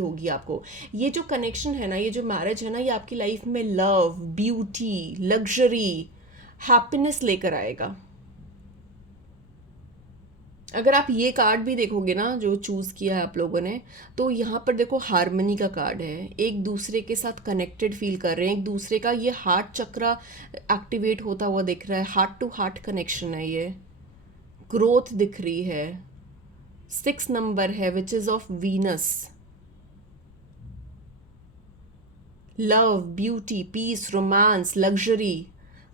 होगी आपको। ये जो कनेक्शन है ना, ये जो मैरिज है ना, ये आपकी लाइफ में लव, ब्यूटी, लग्जरी, हैप्पीनेस लेकर आएगा। अगर आप ये कार्ड भी देखोगे ना, जो चूज़ किया है आप लोगों ने, तो यहाँ पर देखो हारमनी का कार्ड है। एक दूसरे के साथ कनेक्टेड फील कर रहे हैं, एक दूसरे का ये हार्ट चक्रा एक्टिवेट होता हुआ दिख रहा है, हार्ट टू हार्ट कनेक्शन है ये। ग्रोथ दिख रही है, 6 नंबर है which is of Venus. Love, beauty, peace, romance, luxury.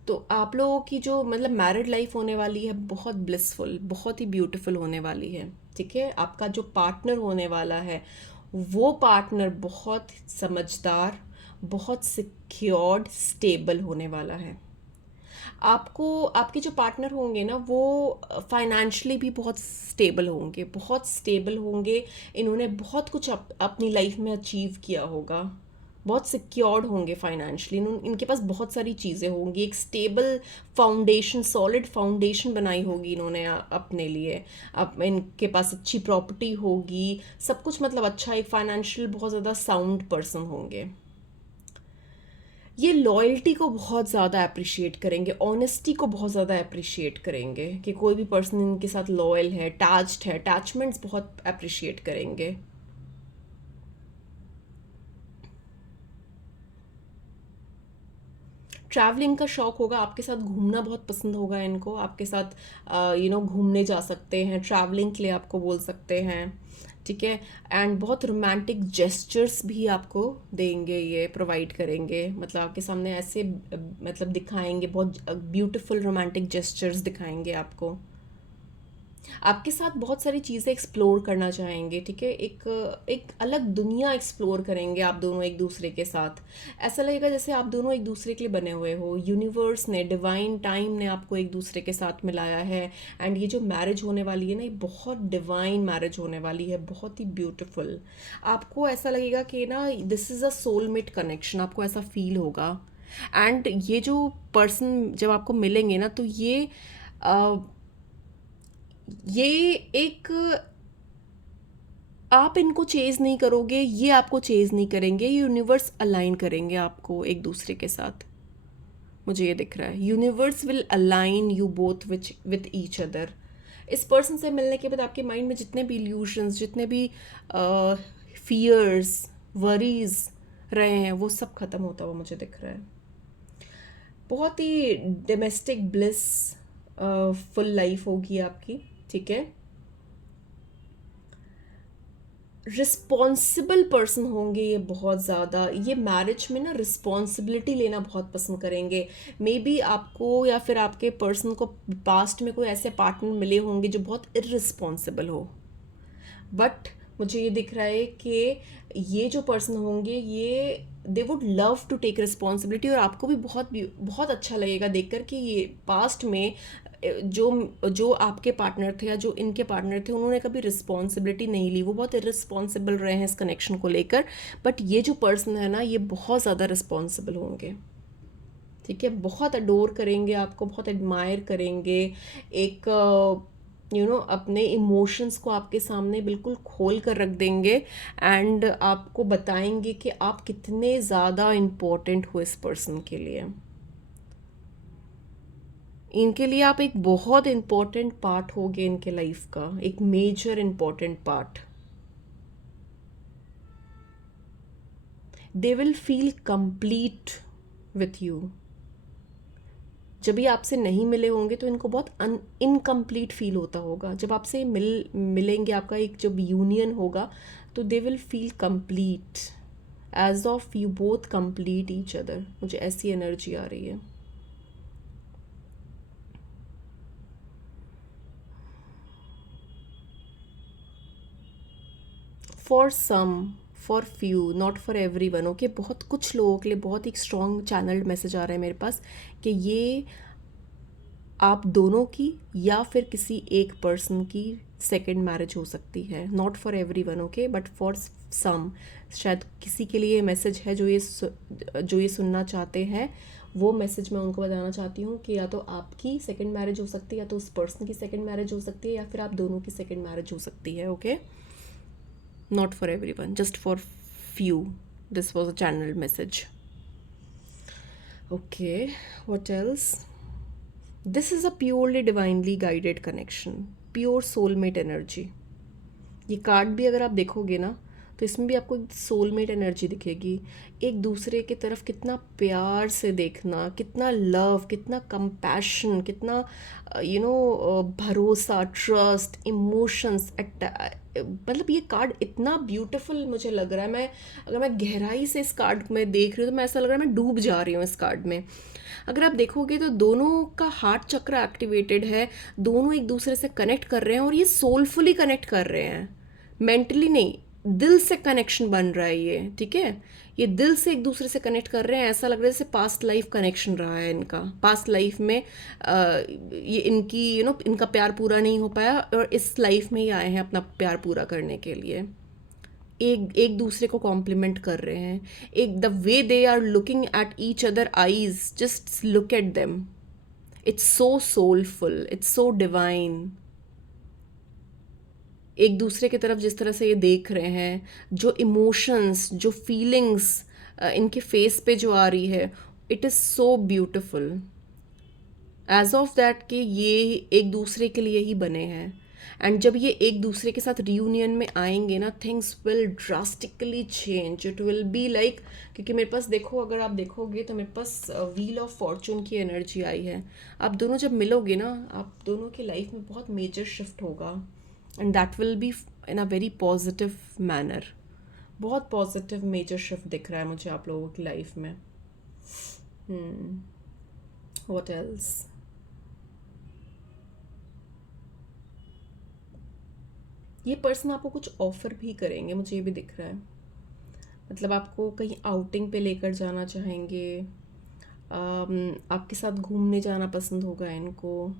तो आप लोगों की जो मतलब मैरिड लाइफ होने वाली है, बहुत ब्लिसफुल, बहुत ही ब्यूटीफुल होने वाली है। ठीक है, आपका जो पार्टनर होने वाला है, वो पार्टनर बहुत समझदार, बहुत सिक्योर्ड, स्टेबल होने वाला है। आपको आपके जो पार्टनर होंगे ना, वो फाइनेंशियली भी बहुत स्टेबल होंगे, बहुत स्टेबल होंगे। इन्होंने बहुत कुछ अपनी लाइफ में अचीव किया होगा, बहुत सिक्योर्ड होंगे फाइनेंशियली। इनके पास बहुत सारी चीज़ें होंगी, एक स्टेबल फाउंडेशन, सॉलिड फाउंडेशन बनाई होगी इन्होंने अपने लिए। अब इनके पास अच्छी प्रॉपर्टी होगी, सब कुछ मतलब अच्छा, एक फाइनेंशियल बहुत ज़्यादा साउंड पर्सन होंगे। ये लॉयल्टी को बहुत ज़्यादा अप्रिशिएट करेंगे, ऑनेस्टी को बहुत ज़्यादा अप्रिशिएट करेंगे कि कोई भी पर्सन इनके साथ लॉयल है, अटैच्ड है, अटैचमेंट्स बहुत अप्रिशिएट करेंगे। ट्रैवलिंग का शौक होगा, आपके साथ घूमना बहुत पसंद होगा इनको, आपके साथ घूमने जा सकते हैं, ट्रैवलिंग के लिए आपको बोल सकते हैं। ठीक है। एंड बहुत रोमांटिक जेस्चर्स भी आपको देंगे, ये प्रोवाइड करेंगे, मतलब आपके सामने ऐसे मतलब दिखाएंगे, बहुत ब्यूटीफुल रोमांटिक जेस्चर्स दिखाएंगे आपको। आपके साथ बहुत सारी चीज़ें एक्सप्लोर करना चाहेंगे, ठीक है। एक एक अलग दुनिया एक्सप्लोर करेंगे आप दोनों एक दूसरे के साथ। ऐसा लगेगा जैसे आप दोनों एक दूसरे के लिए बने हुए हो, यूनिवर्स ने, डिवाइन टाइम ने आपको एक दूसरे के साथ मिलाया है। एंड ये जो मैरिज होने वाली है ना, ये बहुत डिवाइन मैरिज होने वाली है, बहुत ही ब्यूटिफुल। आपको ऐसा लगेगा कि ना this is a soulmate connection, आपको ऐसा फील होगा। एंड ये जो पर्सन जब आपको मिलेंगे ना, तो ये एक, आप इनको चेज़ नहीं करोगे, ये आपको चेज़ नहीं करेंगे, ये यूनिवर्स अलाइन करेंगे आपको एक दूसरे के साथ। मुझे ये दिख रहा है, universe will align you both with each other. इस पर्सन से मिलने के बाद आपके माइंड में जितने भी इल्यूशंस, जितने भी फियर्स, वरीज रहे हैं, वो सब खत्म होता हुआ मुझे दिख रहा है। बहुत ही डोमेस्टिक ब्लिस फुल लाइफ होगी आपकी, ठीक है। रिस्पॉन्सिबल पर्सन होंगे ये बहुत ज़्यादा, ये मैरिज में ना रिस्पॉन्सिबिलिटी लेना बहुत पसंद करेंगे। मे बी आपको या फिर आपके पर्सन को पास्ट में कोई ऐसे पार्टनर मिले होंगे जो बहुत इर्रिस्पॉन्सिबल हो, बट मुझे ये दिख रहा है कि ये जो पर्सन होंगे, ये they would love to take responsibility. और आपको भी बहुत बहुत अच्छा लगेगा देखकर कि ये पास्ट में जो जो आपके पार्टनर थे या जो इनके पार्टनर थे, उन्होंने कभी रिस्पॉन्सिबिलिटी नहीं ली, वो बहुत इर्रिस्पॉन्सिबल रहे हैं इस कनेक्शन को लेकर। बट ये जो पर्सन है ना, ये बहुत ज़्यादा रिस्पॉन्सिबल होंगे, ठीक है। बहुत अडोर करेंगे आपको, बहुत एडमायर करेंगे। एक अपने इमोशंस को आपके सामने बिल्कुल खोल कर रख देंगे। एंड आपको बताएंगे कि आप कितने ज़्यादा इम्पोर्टेंट हो इस पर्सन के लिए। इनके लिए आप एक बहुत इम्पोर्टेंट पार्ट होगे इनके लाइफ का, एक major important part. They will feel complete with you. जब भी आपसे नहीं मिले होंगे तो इनको बहुत इनकम्प्लीट फील होता होगा। जब आपसे मिलेंगे, आपका एक जब यूनियन होगा, तो they will feel complete, as of you both complete each other. मुझे ऐसी एनर्जी आ रही है। For some, for few, not for everyone, okay. बहुत कुछ लोगों के लिए बहुत ही स्ट्रॉन्ग चैनल्ड मैसेज आ रहा है मेरे पास कि ये आप दोनों की या फिर किसी एक पर्सन की सेकेंड मैरिज हो सकती है। Not for everyone, okay, but for some. शायद किसी के लिए मैसेज है जो ये सुनना चाहते हैं। वो मैसेज मैं उनको बताना चाहती हूँ कि या तो आपकी सेकेंड मैरिज हो सकती है, या तो उस पर्सन की सेकेंड मैरिज हो सकती है, या फिर आप दोनों की सेकेंड मैरिज हो सकती है, okay. Not for every one, just for few. This was a channel message, okay. What else? This is a purely divinely guided connection, pure soulmate energy. ये कार्ड भी अगर आप देखोगे ना, तो इसमें भी आपको एक सोलमेट एनर्जी दिखेगी। एक दूसरे की तरफ कितना प्यार से देखना, कितना लव, कितना कंपैशन, कितना भरोसा, ट्रस्ट, इमोशंस। मतलब ये कार्ड इतना ब्यूटीफुल मुझे लग रहा है। अगर मैं गहराई से इस कार्ड में देख रही हूँ, तो मैं ऐसा लग रहा है मैं डूब जा रही हूँ इस कार्ड में। अगर आप देखोगे तो दोनों का हार्ट चक्र एक्टिवेटेड है, दोनों एक दूसरे से कनेक्ट कर रहे हैं, और ये सोलफुली कनेक्ट कर रहे हैं, मेंटली नहीं, दिल से कनेक्शन बन रहा है ये, ठीक है। ये दिल से एक दूसरे से कनेक्ट कर रहे हैं। ऐसा लग रहा है जैसे पास्ट लाइफ कनेक्शन रहा है इनका। पास्ट लाइफ में ये इनकी इनका प्यार पूरा नहीं हो पाया, और इस लाइफ में ही आए हैं अपना प्यार पूरा करने के लिए। एक एक दूसरे को कॉम्प्लीमेंट कर रहे हैं। एक the way they are looking at each other eyes, just look at them, it's so soulful, it's so divine. एक दूसरे की तरफ जिस तरह से ये देख रहे हैं, जो इमोशंस, जो फीलिंग्स इनके फेस पे जो आ रही है, it is so beautiful, as of that कि ये एक दूसरे के लिए ही बने हैं। एंड जब ये एक दूसरे के साथ रियूनियन में आएंगे ना, things will drastically change. It will be like, क्योंकि मेरे पास देखो, अगर आप देखोगे तो मेरे पास व्हील ऑफ फॉर्चून की एनर्जी आई है। आप दोनों जब मिलोगे ना, आप दोनों की लाइफ में बहुत मेजर शिफ्ट होगा, and that will be in a very positive manner. बहुत पॉजिटिव मेजर शिफ्ट दिख रहा है मुझे आप लोगों की लाइफ में। What else? ये पर्सन आपको कुछ ऑफर भी करेंगे, मुझे ये भी दिख रहा है। मतलब आपको कहीं आउटिंग पे लेकर जाना चाहेंगे, आपके साथ घूमने जाना पसंद होगा इनको,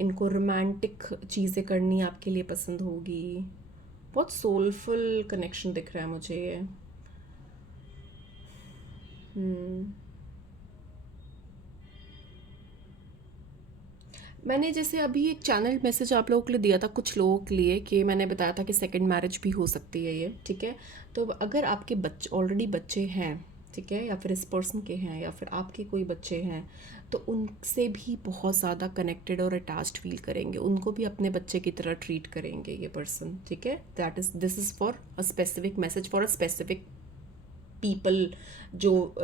इनको रोमांटिक चीज़ें करनी आपके लिए पसंद होगी। बहुत सोलफुल कनेक्शन दिख रहा है मुझे ये। मैंने जैसे अभी एक चैनल मैसेज आप लोगों के लिए दिया था, कुछ लोगों के लिए, कि मैंने बताया था कि सेकंड मैरिज भी हो सकती है ये, ठीक है। तो अगर आपके बच्चे ऑलरेडी बच्चे हैं, ठीक है, या फिर इस पर्सन के हैं, या फिर आपके कोई बच्चे हैं, तो उनसे भी बहुत ज़्यादा कनेक्टेड और अटैच्ड फील करेंगे, उनको भी अपने बच्चे की तरह ट्रीट करेंगे ये पर्सन, ठीक है। This is for a specific message for a specific people, जो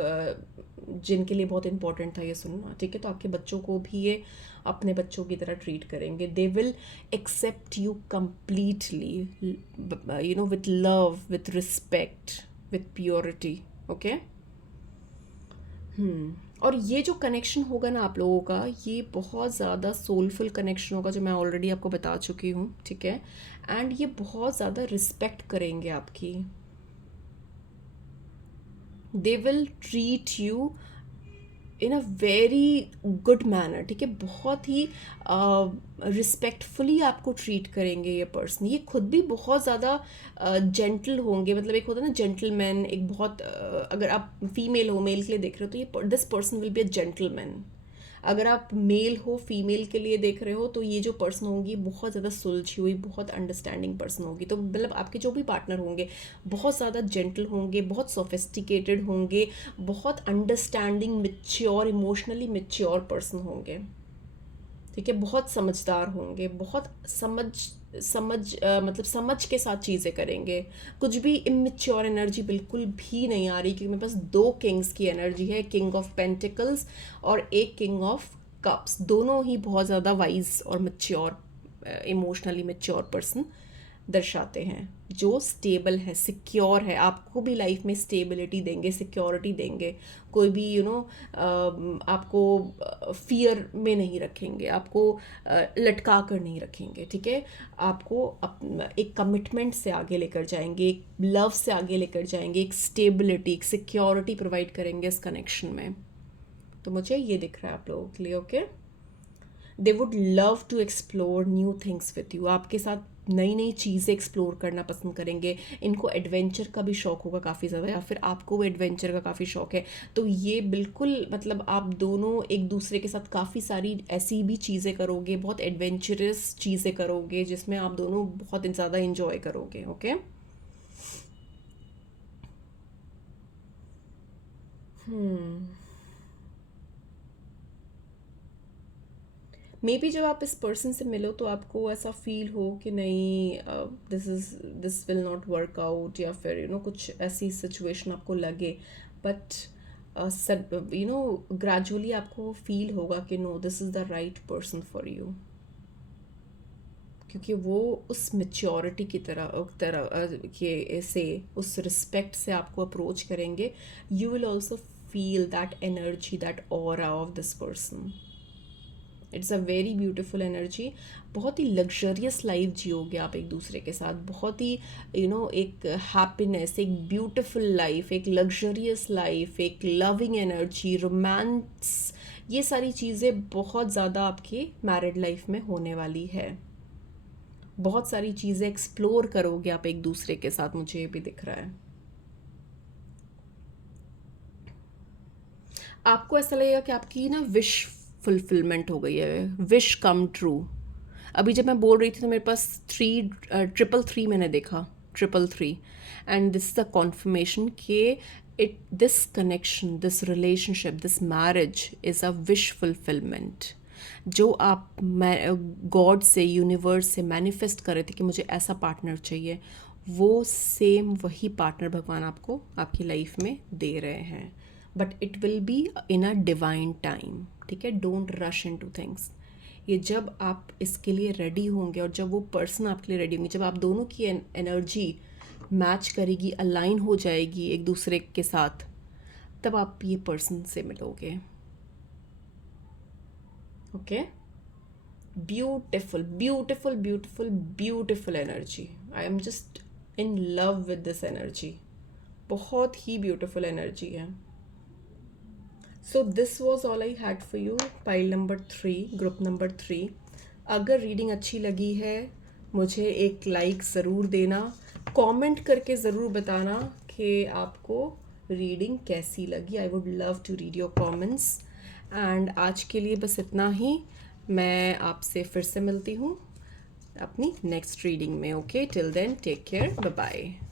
जिनके लिए बहुत इंपॉर्टेंट था ये सुनना, ठीक है। तो आपके बच्चों को भी ये अपने बच्चों की तरह ट्रीट करेंगे। They will accept you completely, you know, with love, with respect, with purity, okay. और ये जो कनेक्शन होगा ना आप लोगों का, ये बहुत ज़्यादा सोलफुल कनेक्शन होगा, जो मैं ऑलरेडी आपको बता चुकी हूँ, ठीक है। एंड ये बहुत ज़्यादा रिस्पेक्ट करेंगे आपकी। They will treat you in a very good manner, ठीक है। बहुत ही रिस्पेक्टफुली आपको ट्रीट करेंगे ये पर्सन। ये खुद भी बहुत ज़्यादा जेंटल होंगे, मतलब एक होता है ना जेंटलमैन, एक बहुत अगर आप फीमेल हो, मेल के लिए देख रहे हो, तो ये this person will be a gentleman. अगर आप मेल हो, फीमेल के लिए देख रहे हो, तो ये जो पर्सन होंगी बहुत ज़्यादा सुलझी हुई, बहुत अंडरस्टैंडिंग पर्सन होगी। तो मतलब आपके जो भी पार्टनर होंगे बहुत ज़्यादा जेंटल होंगे, बहुत सोफिस्टिकेटेड होंगे, बहुत understanding, mature, emotionally mature person होंगे, ठीक है। बहुत समझदार होंगे, बहुत मतलब समझ के साथ चीज़ें करेंगे। कुछ भी इमेच्योर एनर्जी बिल्कुल भी नहीं आ रही, क्योंकि मेरे पास दो किंग्स की एनर्जी है, किंग ऑफ पेंटिकल्स और एक किंग ऑफ कप्स। दोनों ही बहुत ज़्यादा वाइज और मैच्योर, इमोशनली मैच्योर पर्सन दर्शाते हैं, जो स्टेबल है, सिक्योर है, आपको भी लाइफ में स्टेबिलिटी देंगे, सिक्योरिटी देंगे। कोई भी आपको फियर में नहीं रखेंगे, आपको लटका कर नहीं रखेंगे, ठीक है। आपको एक कमिटमेंट से आगे लेकर जाएंगे, एक लव से आगे लेकर जाएंगे, एक स्टेबिलिटी, एक सिक्योरिटी प्रोवाइड करेंगे इस कनेक्शन में। तो मुझे ये दिख रहा है आप लोगों के लिए, okay. They would love to explore new things with you, आपके साथ नई नई चीज़ें एक्सप्लोर करना पसंद करेंगे। इनको एडवेंचर का भी शौक होगा काफ़ी ज़्यादा, या फिर आपको वो एडवेंचर का काफ़ी शौक है, तो ये बिल्कुल मतलब आप दोनों एक दूसरे के साथ काफ़ी सारी ऐसी भी चीज़ें करोगे, बहुत एडवेंचरस चीज़ें करोगे, जिसमें आप दोनों बहुत ज़्यादा इंजॉय करोगे, ओके। मे बी जब आप इस पर्सन से मिलो तो आपको ऐसा फील हो कि नहीं, this will not work out, या फिर कुछ ऐसी सिचुएशन आपको लगे, बट ग्रेजुअली आपको फील होगा कि no, this is the right person for you, क्योंकि वो उस मेच्योरिटी की के से, उस रिस्पेक्ट से आपको अप्रोच करेंगे। You will also feel that energy, that aura of this person. It's a very beautiful energy. बहुत ही लग्जरियस लाइफ जियोगे आप एक दूसरे के साथ, बहुत ही एक हैप्पीनेस, एक ब्यूटिफुल लाइफ, एक लग्जरियस लाइफ, एक लविंग एनर्जी, रोमांस, ये सारी चीज़ें बहुत ज़्यादा आपकी मैरिड लाइफ में होने वाली है। बहुत सारी चीज़ें एक्सप्लोर करोगे आप एक दूसरे के साथ, मुझे ये भी दिख रहा है। आपको ऐसा लगेगा कि आपकी ना विश फुलफिलमेंट हो गई है, विश कम ट्रू। अभी जब मैं बोल रही थी तो मेरे पास 333 मैंने देखा, 333, and this is the confirmation कि this connection, this relationship, this marriage is a wish fulfilment. जो आप गॉड से, यूनिवर्स से मैनिफेस्ट कर रहे थे कि मुझे ऐसा पार्टनर चाहिए, वो सेम वही पार्टनर भगवान आपको आपकी लाइफ में दे रहे हैं, but it will be in a divine time, ठीक है। Don't rush in two things. ये जब आप इसके लिए रेडी होंगे और जब वो पर्सन आपके लिए रेडी होंगे, जब आप दोनों की एनर्जी मैच करेगी, अलाइन हो जाएगी एक दूसरे के साथ, तब आप ये पर्सन से मिलोगे. Okay. Beautiful beautiful beautiful beautiful energy. I am just in love with this energy. बहुत ही ब्यूटिफुल एनर्जी है. So this was all I had for you. Pile number 3, group number 3. अगर रीडिंग अच्छी लगी है मुझे एक लाइक ज़रूर देना, कमेंट करके ज़रूर बताना कि आपको रीडिंग कैसी लगी. I would love to read your comments. And आज के लिए बस इतना ही. मैं आपसे फिर से मिलती हूँ अपनी नेक्स्ट रीडिंग में. Okay, till then take care, bye bye.